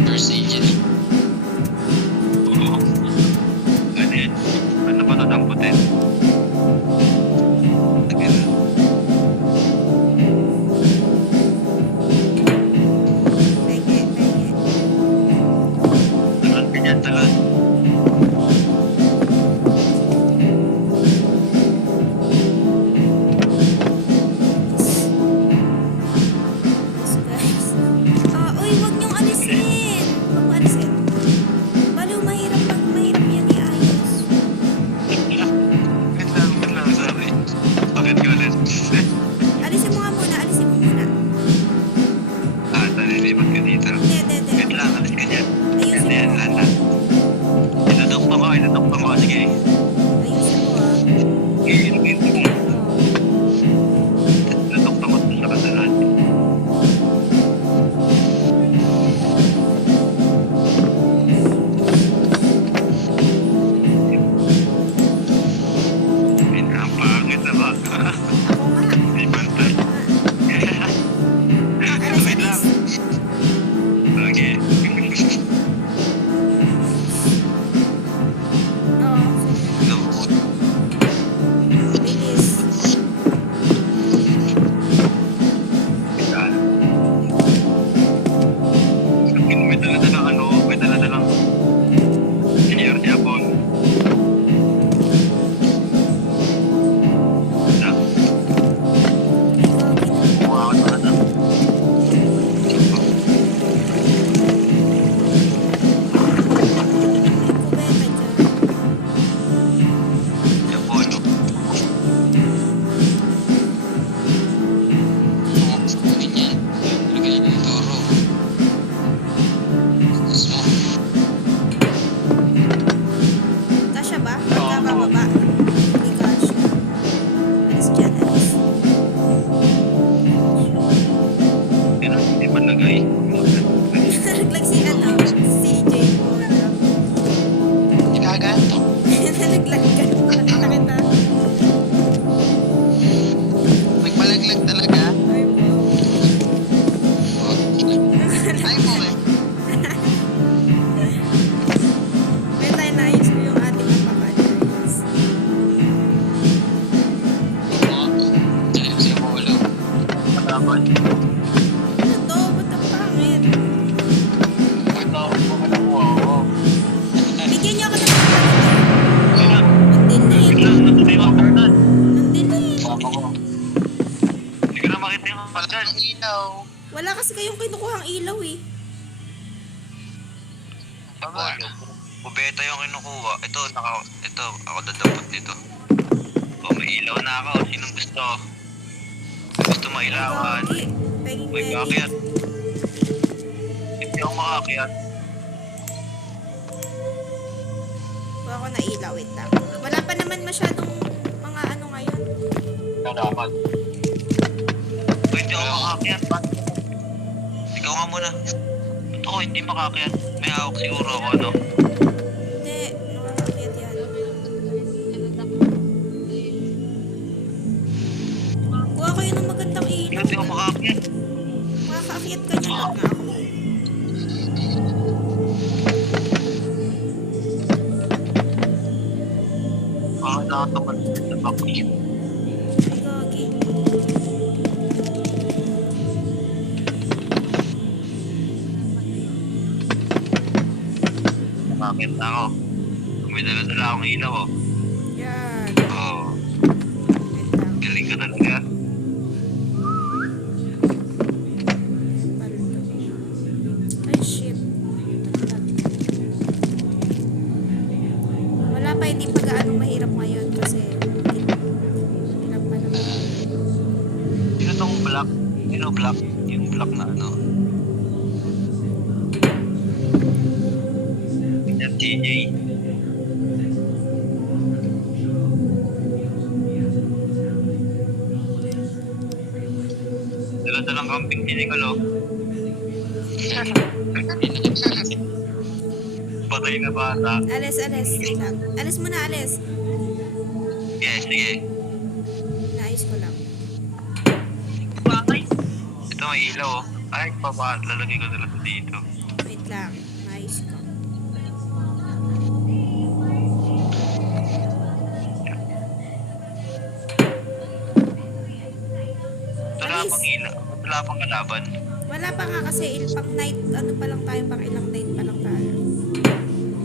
First agent. Ano yan? Ano ba ito damputin? Again. Peke. Talon ka dyan, talon. Yes, guys. Uy, wag niyong alisin. Wag mo alisin. Baliw, mahirap yan iayos. Wait lang, sorry. Bakit ka ulit? Alisin mo muna. Nalilipat ka dito. Hindi. Wait lang, alis ka dyan. Ayusin Yan, mo. landa. Inadokto ko. Sige. Ayusin mo Iinumin ko. Inadokto ko sa kasalan. Ang pangit na ba? Ako nga. May bantay. Wait lang. Okay. No. Bilis. May dala-dalang ano, may dala-dalang senior Japon. Wow, na. Japon. Kunin yan. Lagyan ng toro. Focus mo. Kasya ba? Pagkababa. Hindi kasya. Alis dyan, alis. Yan ang hindi man lagay. Nalaglag si CJ ko. Gagato. Nalaglag ka. Nakita kita. Nagmalaglag talaga. Ay, wow. Ay mo eh. May tayo naayos ko yung ating apapalize. Tayo sa ulo. Dapat. Ano to? Ba't ang pangit? Tawag mo ka lang ako. Bigyan niyo ako ng apapalize. Ang dilim. Natuloy mo ang karnan. Ang dilim. Hindi ko na makita yung karnan. Ang ilaw. Wala kasi kayong kinukuhang ilaw eh. Kubeta yung kinukuha. Ito, ako dadapot nito. May ilaw na ako. Sinong gusto? Gusto mailawan. Okay. Peging May ready. kakiyat. Hindi ako makakiyat. Kuha ko na ilaw. Wait lang. Wala pa naman masyadong mga ano ngayon. Dapat. Hindi ako makakiyat. Ikaw nga muna. Ako hindi makakiyat. May hawak siguro ako, ano? Hindi. Nakakakit yan. Kuha kayo ng magandang ilaw. Hindi ako makakiyat. Makakakit ka niya lang nga ako. Nakataman sa bakit. Gagi. Nakakiyat na ako. May dala-dala akong ilaw, oh. Yan. Oo. Wait lang. Galing ka talaga. Paldo. Ay, shit. Wala pa, hindi pa gaano mahirap ngayon kasi hirap pa naman. Sino tong black? Sino black? Yung black na ano? Yan, TJ. Dala-dalang camping din ko, lo. Patay na bata. Alis. Wait lang. Alis muna, alis. Sige, sige. Naayos ko lang. Ito may ilaw, oh. Ay, lalagay ko na lang dito. Wait lang. Nice ko. Wala pang kalaban. Wala pa nga kasi pang night, ano pa lang tayo, pang ilang night pa lang tayo.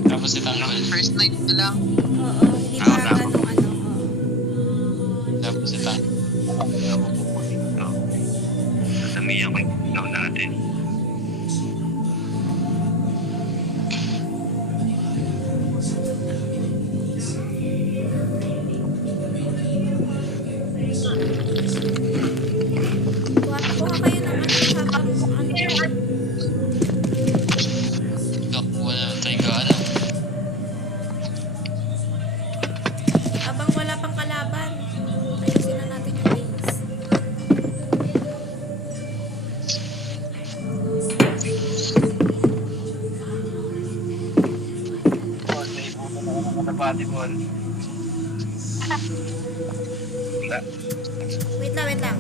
Tapos si Tanggol. First night na lang. Oo, hindi pa ganong ano. Oo. Tapos si Tanggol. Sasamihan ko yung ilaw natin. Kuha kayo ng ano, habang ano. Wala tayong gaano. Habang wala pang kalaban. Ayusin na natin yung base. Napati ball. Wait lang, wait lang.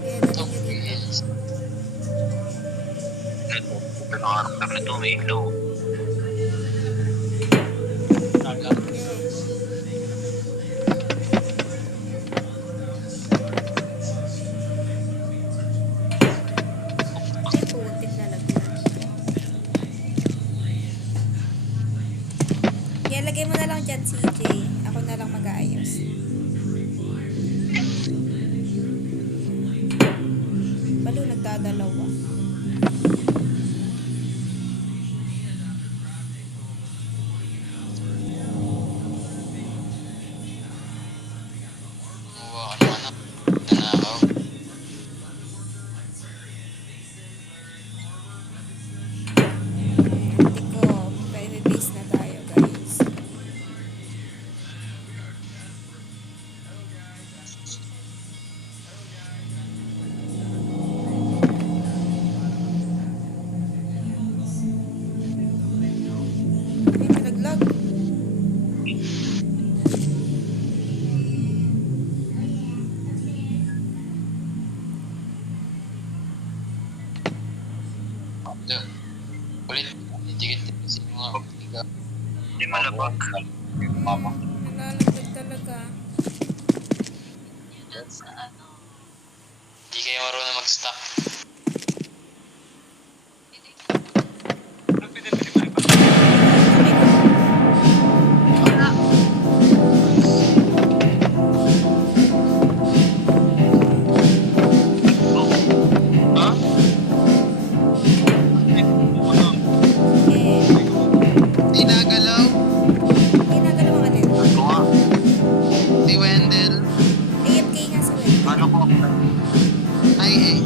Kaya dali nyo dito. Nakaharap na rin ito, may ilaw. Ay, putik na lagyan. Kaya lagay mo na lang dyan, CJ. Ako na lang mag-aayos. Balo, nagdadalawa. Kumuha ka naman ng nanakaw. Tiko, base na tayo, guys. Ay, nalaglag. Doon. Ulit. Dikit kasi mga kapitiga. Hindi malabag. Nalalaglag talaga. Doon sa ano. Hindi kayo marunong mag-stack. Eh, Di nagalaw. ginagalaw ang alin. Ito nga. Si Wendell. AFK nga si Wen. Ano ko? Ay,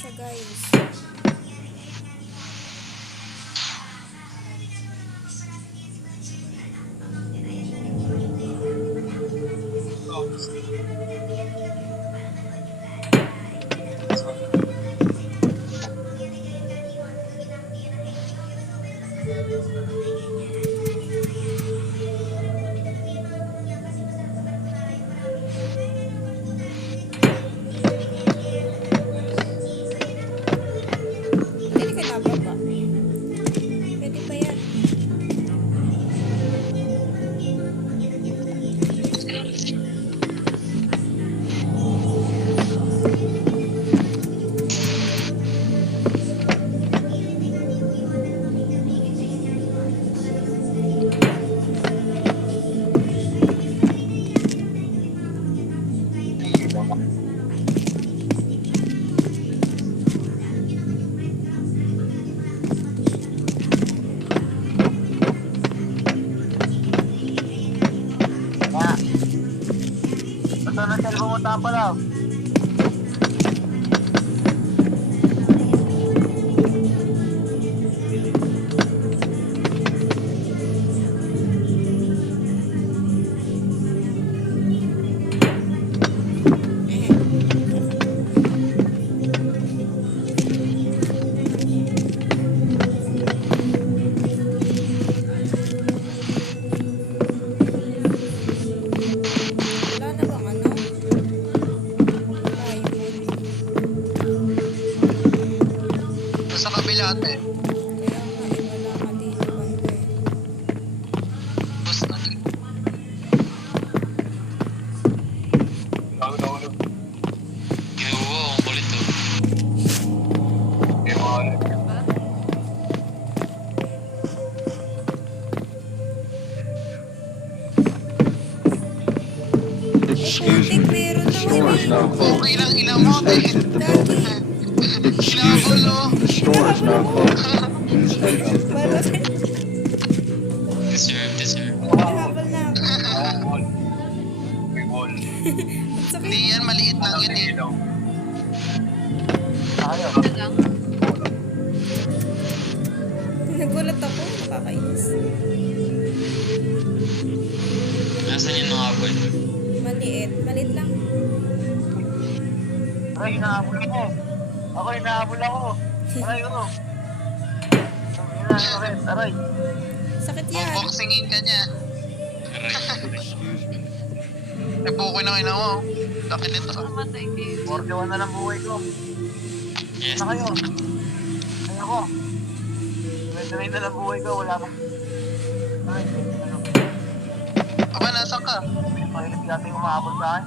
siya, guys. Pwede ka nababa. Pwede pa yan. Nga. Ito na cellphone mo tapala. Wala na bang ano? Plywood. Sa kabila ate. Kaya nga, wala ka dito banda eh. Bus na dito. Ginuwa, ang kulit to. Excuse Putik, me. meron The na store is now closed. Okay lang ina mo ate. Please exit the building. Excuse me. The store is now closed. Please exit the Wala building. Deserve. Habal na ako. Ang sakit. Hindi yan, maliit lang yan eh. Tayo. Ito lang. Nagulat ako. Nakakainis. Nasaan yung mga boy? Maliit. Maliit lang. Aray, hinahabol ako. Ako, hinahabol ako. Aray, ano? Aray, aray. Sakit yan. Boxingin ka niya. Excuse me. Eh, bukoy na kayo mo. Laki nito. Namatay kayo. 41 na lang buhay ko. Yes. Na kayo. Ay ako. 29 na lang buhay ko. Wala bang... Aray, ano? Aba, nasan ka? Mahilig yata yung umahabol sa akin.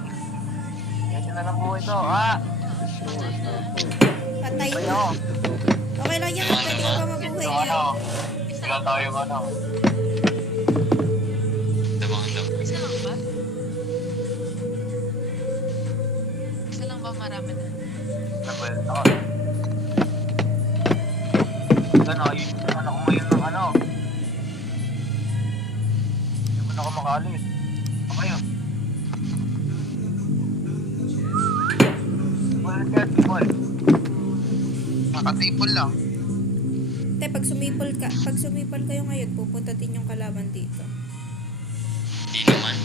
20 na lang buhay ko. Ah! The store is now closed. Patay Ay na. ako. Okay lang yan. Pwede ka pa mabuhay Yung ano? yan. Wala tayong ano. Dabang. Isa lang ba? Isa lang ba marami na? Ano ba yun? Ako. Ano, ayun naman ako ngayon ng ano. Hindi mo na ako makalis. Ako yun. Well, kaya people. Nakatipon lang. Te, pag sumipol kayo ngayon, pupunta din yung kalaban dito. Di naman.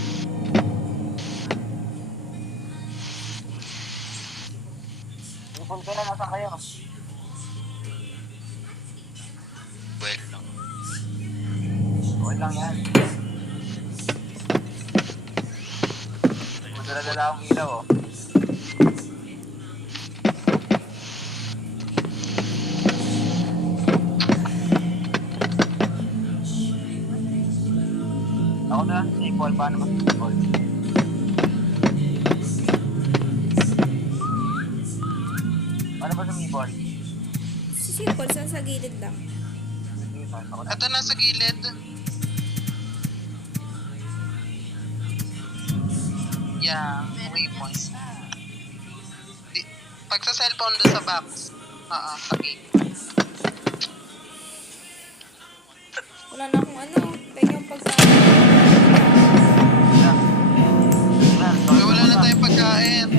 People kaya nasa kayo. Well lang. Okay lang yan. Dala-dala akong ilaw oh. Ako na, sipol. Paano ba sipol? Paano ba sumipol? Si Sipol, saan sa gilid lang? Ako na. Ito nasa gilid. Yeah, waypoint. Pag sa cellphone doon sa box. Okay. Wala na akong ano. Kaya yung pagka... Okay, wala na tayong pagkain.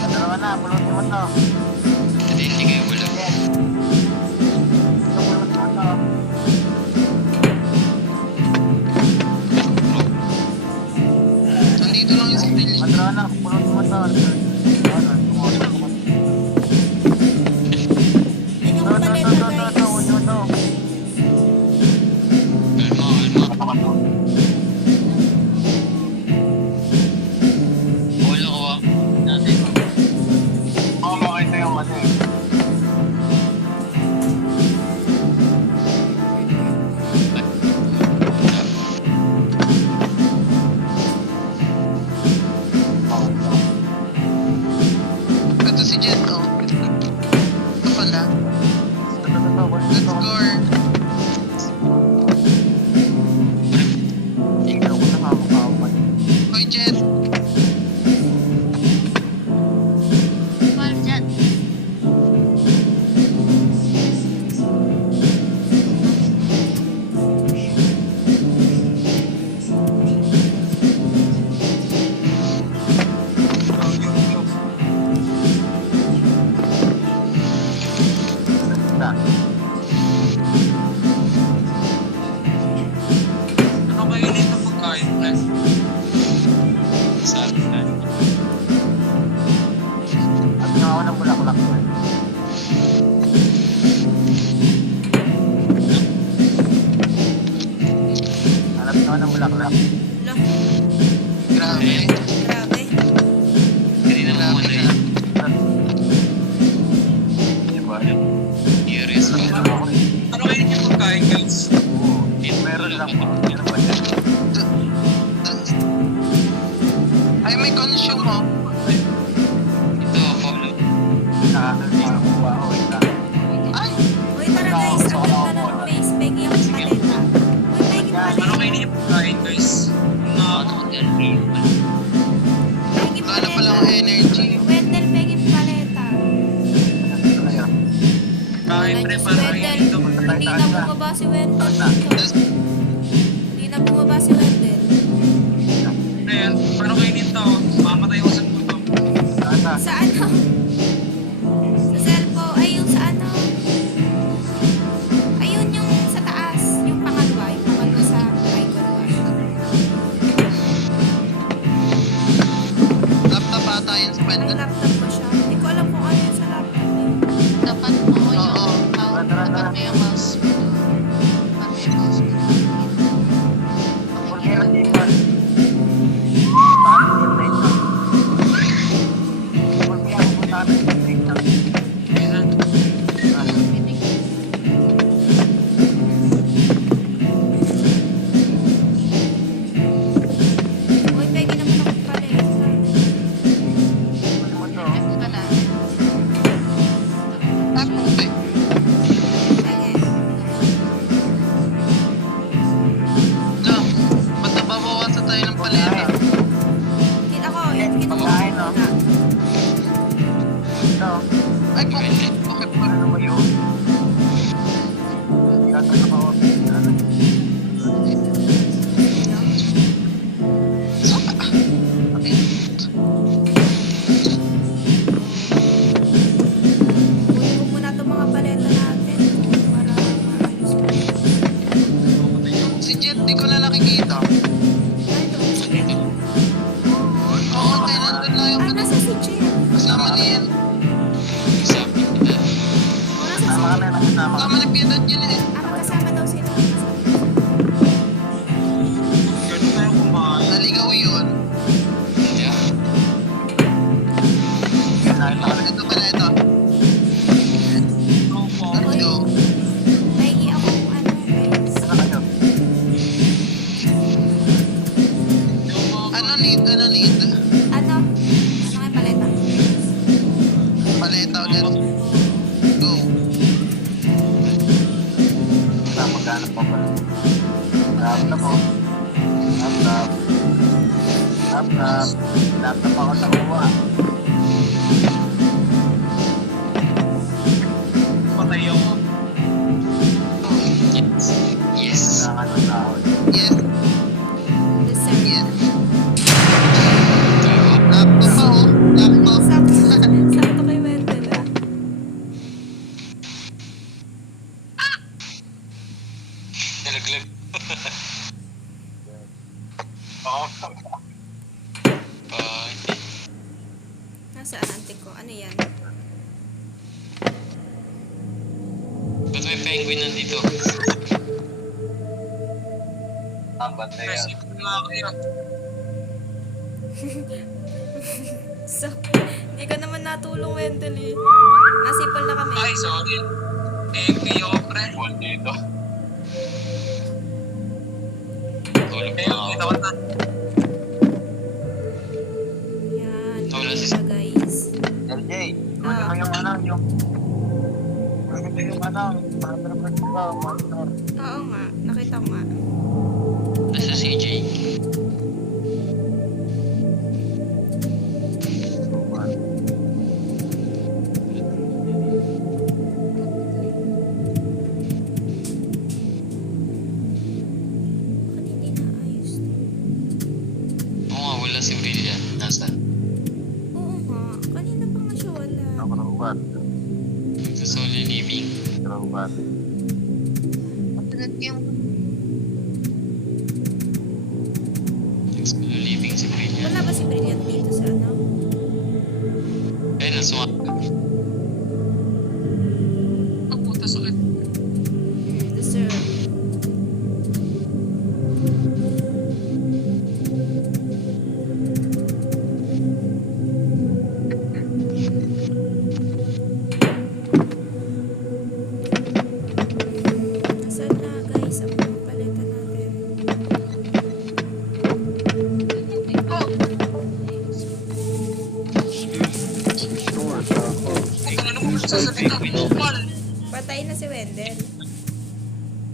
Dalawa na, pulutin mo to. Hindi kayo wala. Ito, pulutin mo to. Nandito lang yung skill. Dalawa na, pulutin mo to. Ano, tumulong mo. Yan yung Ito, paleta, guys. ito. Kalma. Wala ko ah. Natin. Oo, makita yung ano eh. Ito si Jet, oh. Ito pala. Let's score. Ikaw ko nakakapawan. Hoy, Jet. Well, dyan. Ano kainin na pagkain, pre? Sabi na. At nga ako ng bulaklak ko eh. Hanap nga ng bulaklak. Lo, Grabe. grabe. Hindi na mo ano eh. Diba? Curious ka. Alam ako eh. Ano kainin yung pagkain, guys? Oo, meron lang po. Meron ba dyan? Ay, may consume, oh. Ito, follow. Nakakakuha ako eh. Ay, Uy, tara guys, ang ganda ng face. Pegi yung paleta. Uy, Pegi Ano paleta. kainin yung pagkain, guys? Ano ko yan? Pegi wala pala paleta. akong energy. Wendell, Pegi paleta. Kain, pre, Diyos, para Wendell. kainin ito. Hindi na bumaba si Wendell dito. Hindi na bumaba si Wendell. Pre, paano kainin ito? Mamatay ako sa puto. Sa ano? Sa cellphone. Ay, yung sa ano? Ayun yung sa taas. Yung pangalawa. Yung pangalawa sa icon bar. Laptop ata yun sa Ang Wendell. laptop mo siya. Hindi ko alam kung ano yun sa laptop niya. Dapat mo yung Oo. dapat mo yung mouse mo. Dapat mo yung mouse mo. Porque hindi pa. Paano yung plate na? Porque ako po namin yung plate na. Uy, Pegi naman ako paleta. Ano mo to? Ito pala. Ah, puti. Pegi. No, ba't nababawasan tayo ng paleta? Kita ko. Yun, kita ko. Pagkain, no? Na. Ito. Ay, puti. Okay pa. Ano mo yun? Gagawin ako. Ano? Okay. Kunin ko muna itong mga paleta natin. Para maayos ko. Si Jet, di ko na nakikita. Ay, ito. Sige. Oo, tayo nandun lang yung Ah, nasa si Jim. kasama ni Ian. Sabi kita. O, nasa si Kasama ka na Jim. yung kasama. Kasama ni Piedad yun eh. Ah, magkasama daw sila. Ganun tayo kumain. Naligaw yun. Yeah. Ito pala ito. Opo. Let's go. Pegi ako ano, guys. Ano kayo? Ano need? Ano need? Ano? Ano nga yung paleta? Paleta ulit. Go. Maghanap pa pala. Laptop ako. Laptop. Laptop. Laptop ako sa kuha. Patay ako. Yes. Yes. Kailangan ng tao. Yes. Dessert. Yes. Diba? Laptop Nasaan ante ko? Ano yan? Ba't may penguin nandito? Ang bantay yan. Kasi kung nga kayo. So, hindi ka naman natulong, Wendell eh. Nasipol na kami. Ay, sorry. MP ako, pre. Ball dito. Tulog Kaya na ako. kita ko na. Yan. Wala si- Ito, guys. LJ, ano mo yung ano, yung... Ano yung ano, mother pa dito, mother. Oo nga. Nakita ko nga. Nasa CJ. Bakit hindi naayos to? Oo nga, wala si Brilliant. Nasa? Oo nga. Kanina pa nga siya wala. Ako na ubat. Sa Solo Living. Ako na ubat. Matulad yung Sa Solo Living si Brilliant. Wala ba si Brilliant dito sa ano? Ayun, nasuwa. Pagpunta sa ulit. The sir. Nasaan na guys? Ang palitan natin. Store is now closed. Ikaw ano mo sasalita? Kupal. Patay na si Wendell.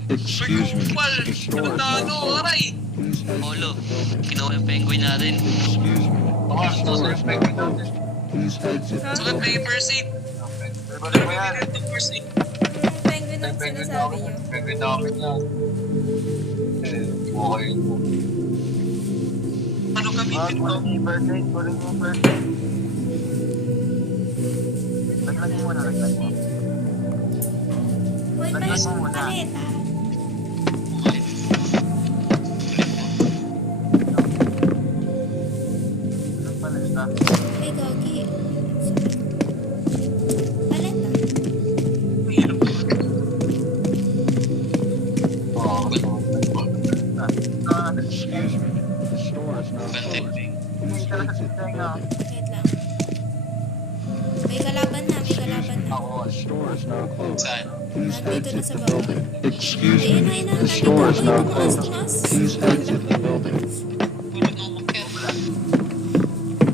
Excuse me. Kupal. The store Ano is na now ano, closed. aray. Please exit. Polo, kinuha yung penguin natin. Excuse me. The store is now closed. Please exit the Sulat na building. yung first aid. Pero Ano mo yan. ba yung first aid? Yung penguin ang sinasabi niyo. Penguin namin yan. Okay. Ano gamitin to? Kunin mo yung first aid. Laglag mo na, laglag mo. Uy, Laglag mo muna. paleta. Ano pala ito? Ay, gagi. Paleta. Mahirap. Excuse me. The store is now Bante. closed. Please exit the building. Wait lang. May kalaban na, may kalaban na. The store is now closed. Saan? Please Nandito na exit sa the baba. building. Excuse Ayun me. na, ayun na. The store is Uy, now tumaas, closed. tumaas. Please exit the building. Tulad ng umakyat.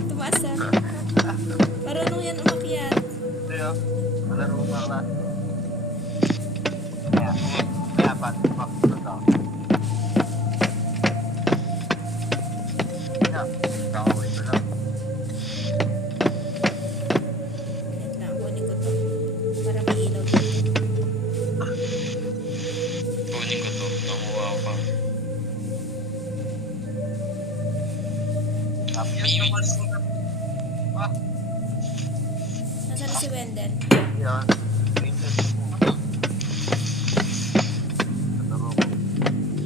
Tumaas ah. Marunong yan umakyat. Sa'yo, malaro pa ba? Kaya, pak ito. Kaya, kakawin ko lang. Wait lang, kunin ko to. Para may ilaw dito. Kunin ko to. Nanguha ko pa. May iwan ko. Nasaan na si Wendell? Yan.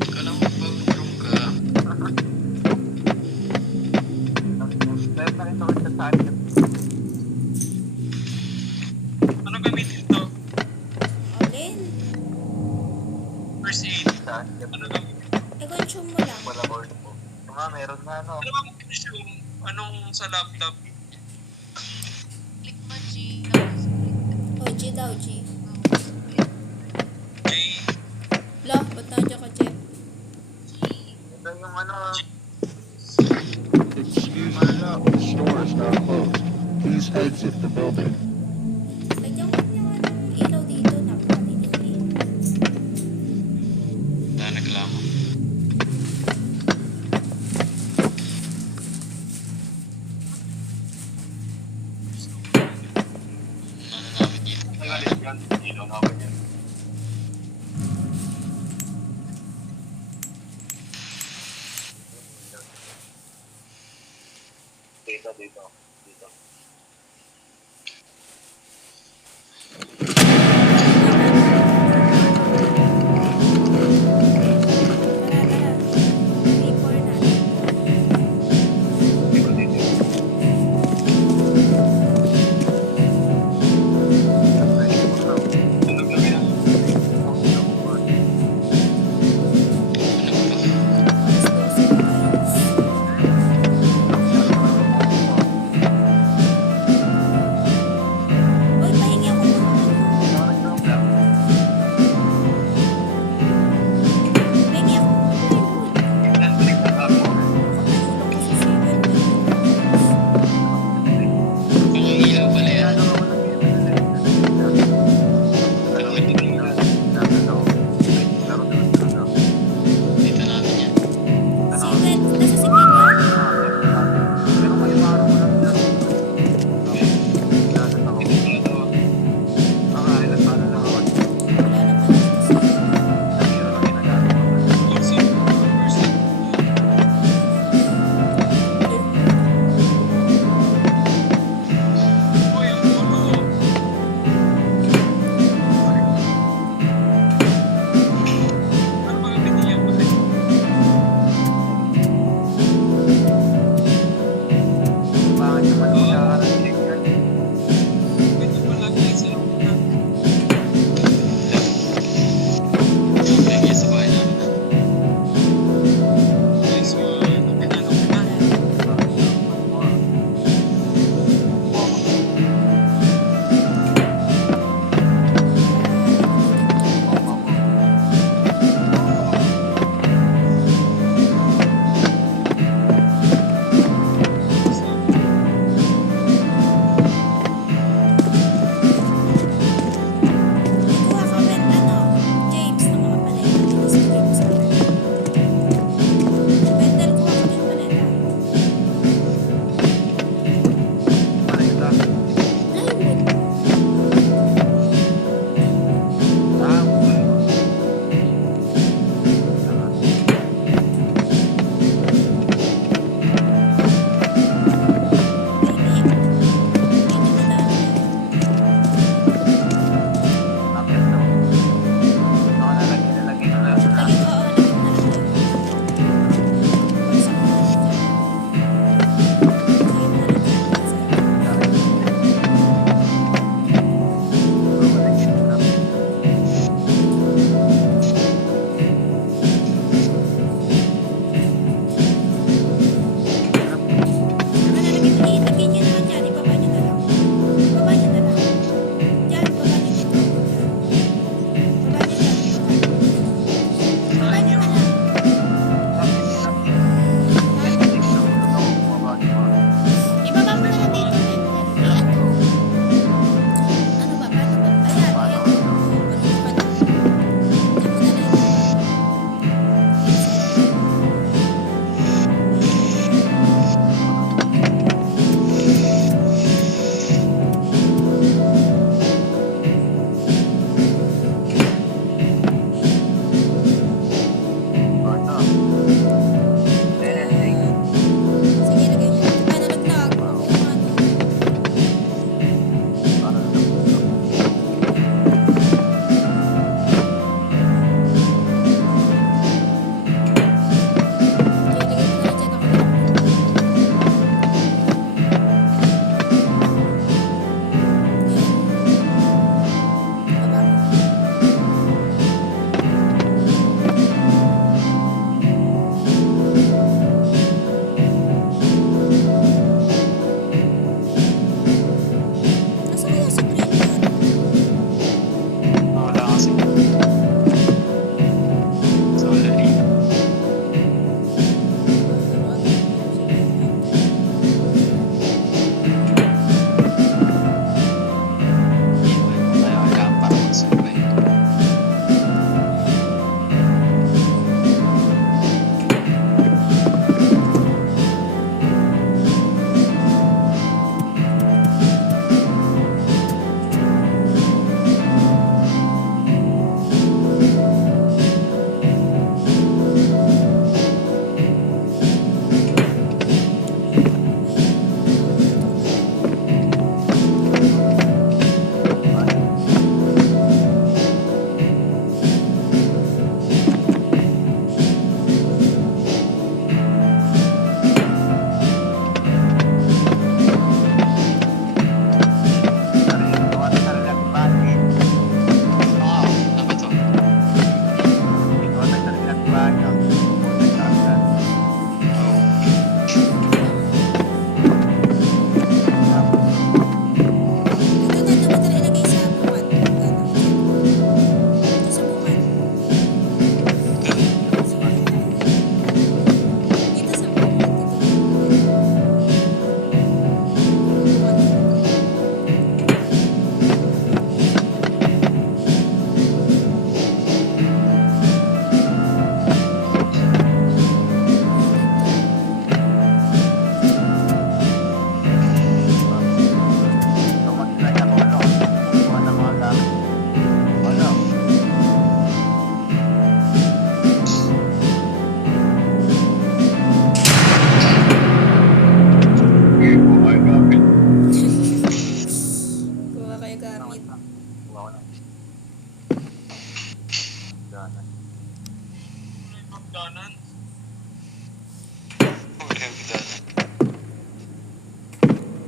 Kala mo pag-room ka. Dahil na rin ako sa saan. Ano gamitin to? Alin? First aid. Saan? Ano gamitin? I-consume mo lang. Wala cord po. Nga, meron nga ano. Ano bang yung anong sa laptop? click mo, G. Tapos Oh, G daw, G. J. Lo, ba't nandiyan ka, Jeff? Ito yung ano. Excuse me. The store is now closed. Please exit the building. Lagyan ko yung ano, ilaw dito. Napakalinis eh. Wala reklamo. Ano namin yun? Nagalit yan. Ilaw namin yan. Dito, dito. Dito. Tara, tara. Before natin. Dito, dito.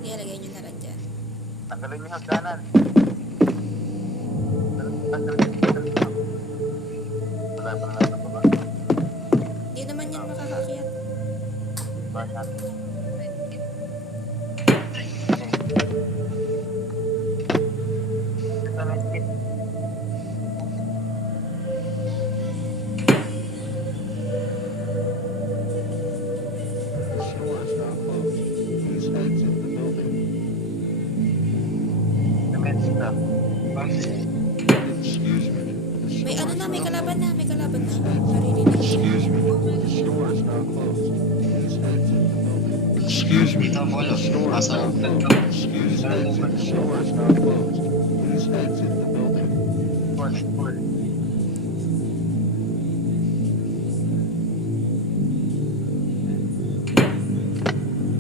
Sige, lagay nyo na lang dyan. Tanggalin yung hagdanan. Tanggalin yung wala pa na lang baba. Hindi naman yan makakakyat. Ba natin. Ito na yung The store is now closed. Please exit the building. Dementia. Excuse me. The May store ano is na, may now kalaban na, may kalaban na. closed. Naririnig ko. Excuse me. The store is now closed. Please exit the building. Excuse me. Dito, Bolo. The store is now closed. Excuse me. The store is now closed. Please exit the building. Full.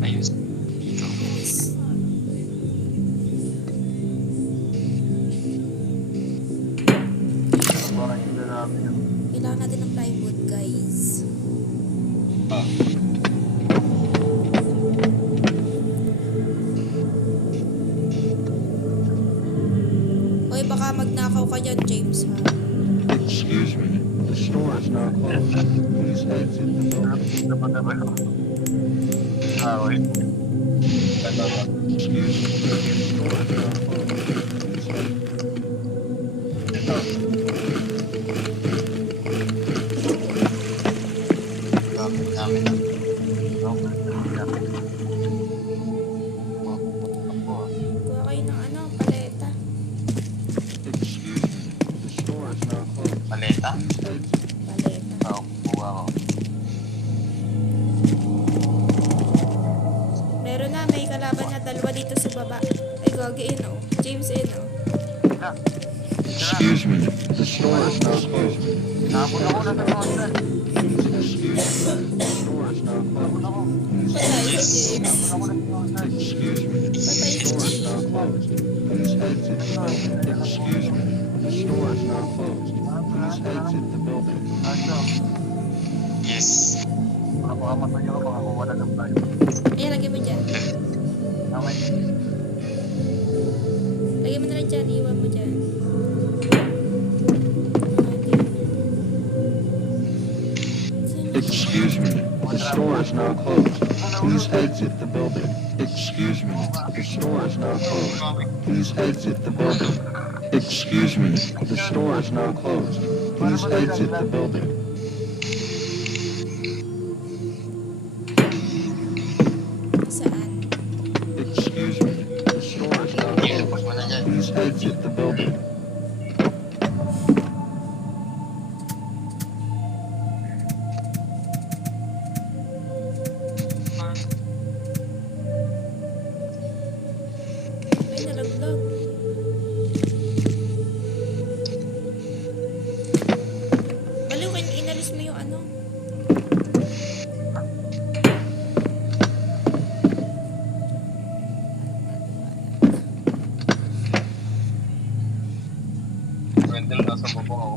Ayos. Dito. Baka yung lalaki yun. Kailangan natin ng plywood, guys. Hoy, baka magnakaw ka dyan, James, ha? Excuse me. The store is now closed. Please exit the building. Napagabalo. Wait. Excuse me. The store is now closed. Please exit. Gamit namin na. Kuha kayo ng ano, paleta. Excuse me. The store is now closed. Paleta. Please exit. Paleta. Oo, kuha ko. Meron na, may kalaban na dalawa dito sa baba. Ay, gagi, oh. James, oh. Excuse me. The store is now closed. Napon ako na sa mga Excuse me. The store is now closed. Please Patay exit. si James. Excuse me. The store is now closed. Please exit the building. Excuse me. The store is now closed. Please exit the building. Yes. Ako matuyo ako, baka wala ng tayo. Ayan, lagyan mo dyan. Namay. Lagyan mo na lang dyan, iwan mo dyan. Excuse me. The store is now closed. Please exit the building. Excuse me. The store is now closed. Please exit the building. Excuse me. The store is now closed. Please exit the building. Saan? Excuse me. The store is now Here, closed. pag mo na dyan. Please exit the building. Ay, nalaglag. Baliw, inalis mo yung ano. Wendell, nasa baba ako.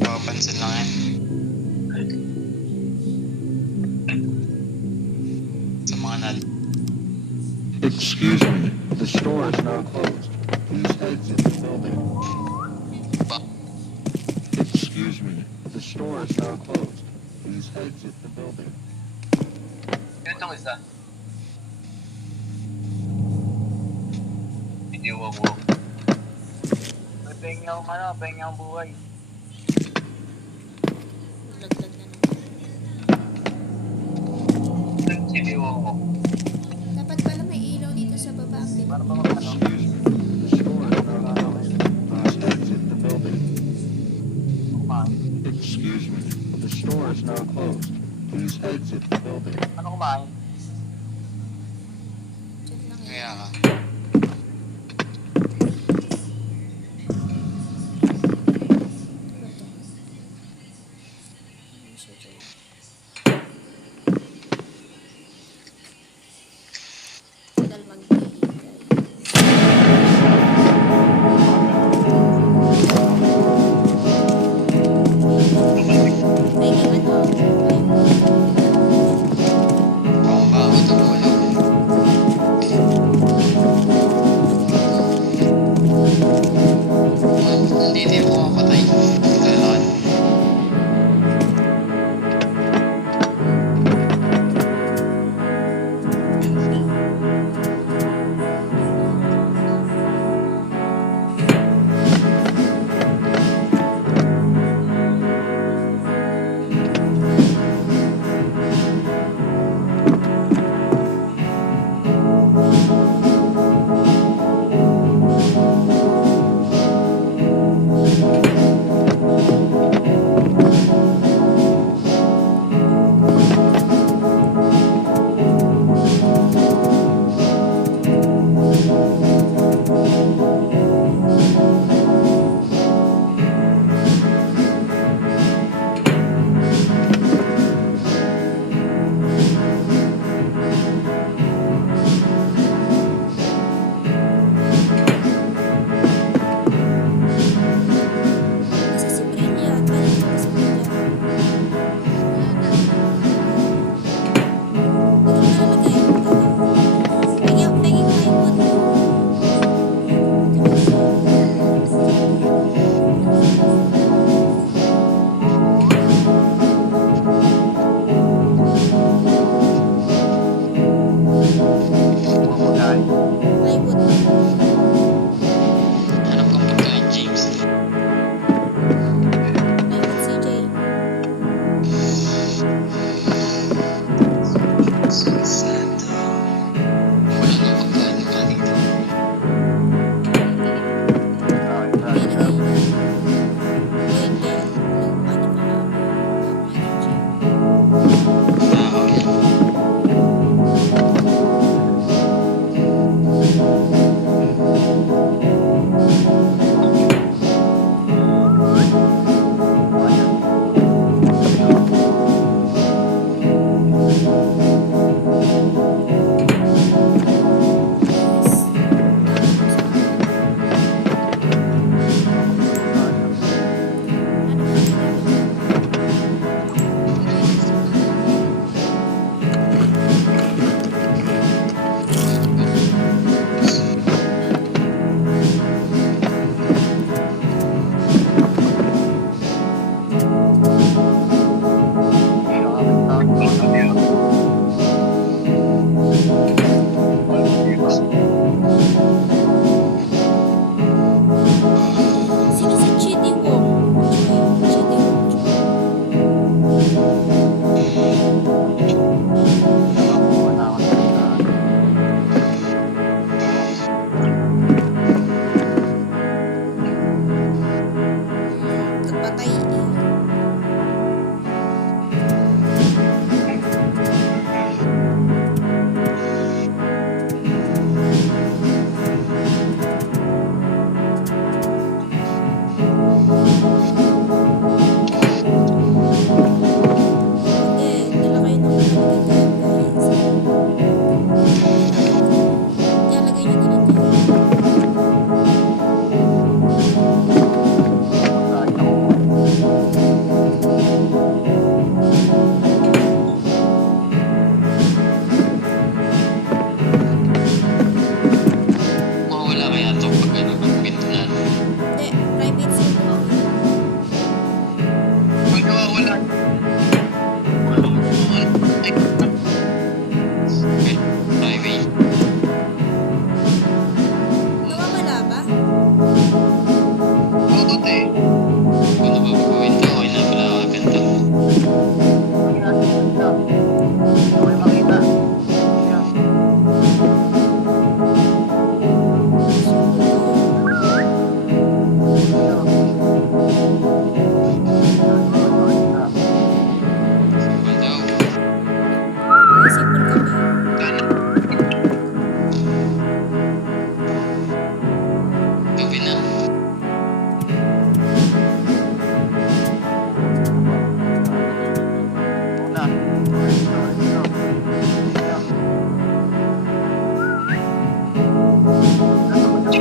Papansin lang yan. Sa mga nal. Excuse me. The store is now closed. Please exit the building. Excuse me. The store is now closed. Please exit the building. Yun itong isa. Hindi wag. May pengi akong ano, pengi akong buhay. Nalaglag na naman. Hindi wag. Dapat pala may ilaw dito sa baba. Para ba ano? Excuse me. The store is now closed. Please exit the building. Kumain. Excuse me. The store is now closed. Please exit the building. Ano kumain? Diyan lang yan. Kaya ka. Ano to? Ano siya dyan? Tagal magbigay. May ano? Mukhang bago ito, Bolo.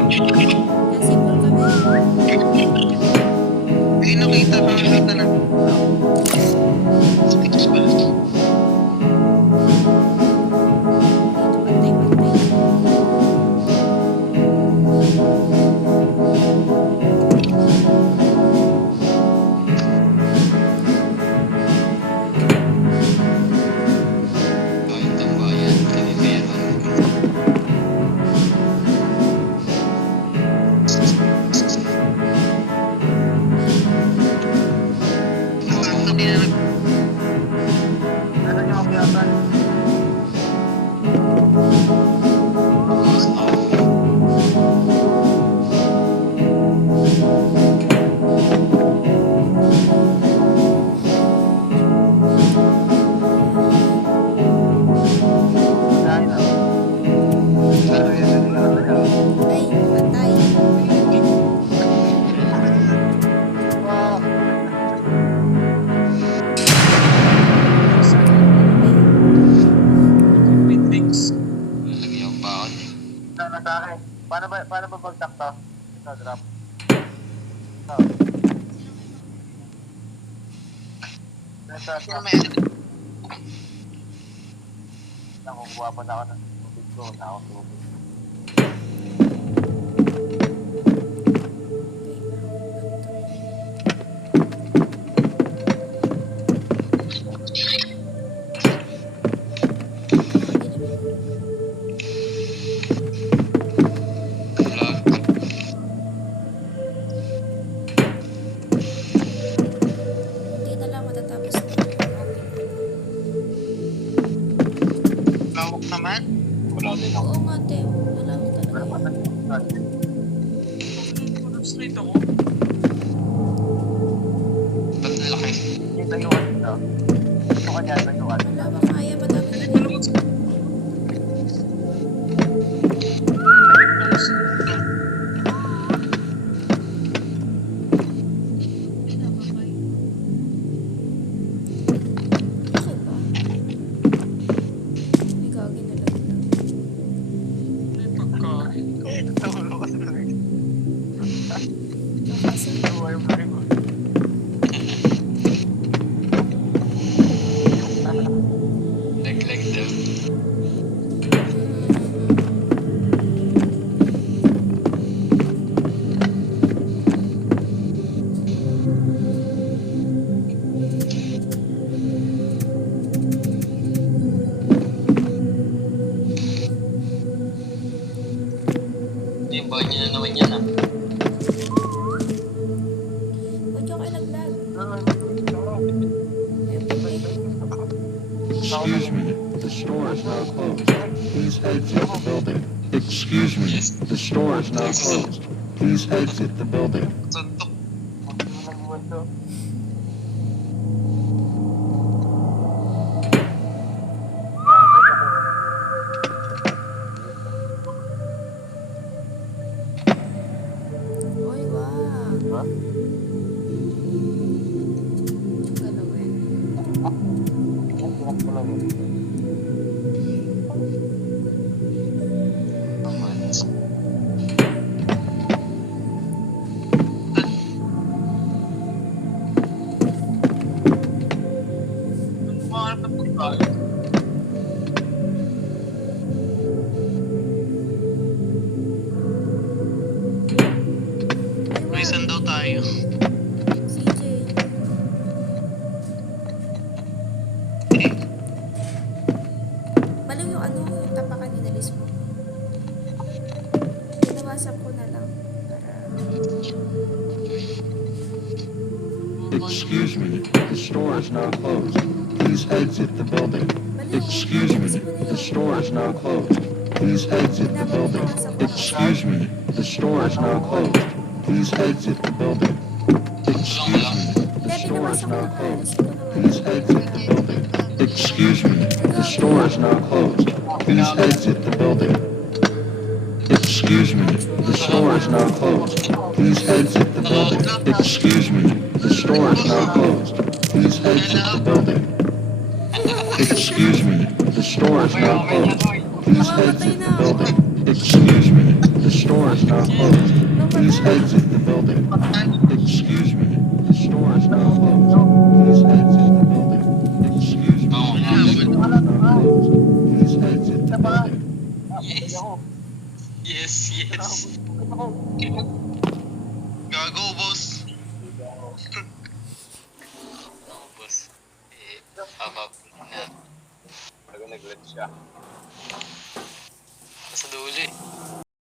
Kasi simple kami. Hindi nakita na. Speaks ba? Dito, pantay-pantay. Kahit ang bayan, kami meron. Hindi na Ano yung makiyasan? Dahil na. Pero yun na lang. Ay, patay. Wow. Lagi ang baon. Sana sa akin. Paano ba bagsak to? Ito, drop. Ito. Sino may edit? Nakukuha pa na ako ng tubig ko. Nakakatubig. Vlog. Hindi na lang matatapos na. Lawak naman. Wala din ako. Oo nga, te. Wala ko talaga. Wala pa nag-start. Straight ako. Ba't laki? Yung tayuan dito. Ito kanya tayuan. Wala ba kaya? Madami na rin. Okay ba? May gagi na lang. May pagkain. Tawalo ka sa rin. Nakasan. Tawa yung rin mo. Leg daw. Yung baon niya na naman yan ah. Ba't yung kayo nag-lag? Excuse me, the store is now closed. Please exit the building. Excuse me, the store is now closed. Please exit the building. Suntok. Nagbuwento. Oy, wow. Diba? Galawin. Ang pinak ko lang yun. Mga ng pagkain. May isan daw tayo. CJ. Baliw yung ano, yung tapakan ni Nalis mo. Pinawasak ko na lang. Para... Excuse me, the store is now closed. Please exit the building. Baliw. Excuse me, the store is now closed. Please exit the building. Excuse me, the store is now closed. Please exit the building. Excuse me, the store is now closed. Please exit the building. Excuse me, the store is now closed. Please exit the building. Excuse me, the store is now closed. Please exit the building. Excuse me, the store is now closed. Please exit the building. Excuse me, the store is now closed. Please exit the building. Excuse me, the store is now now closed. Please exit the building. Excuse me, the store is now closed. Please exit the building. Excuse me, the store is now closed. Please exit the building. Yes. Yes, yes. Gago, boss. Oo, boss. Habap na. Nag-glitch siya. Sa dulo eh.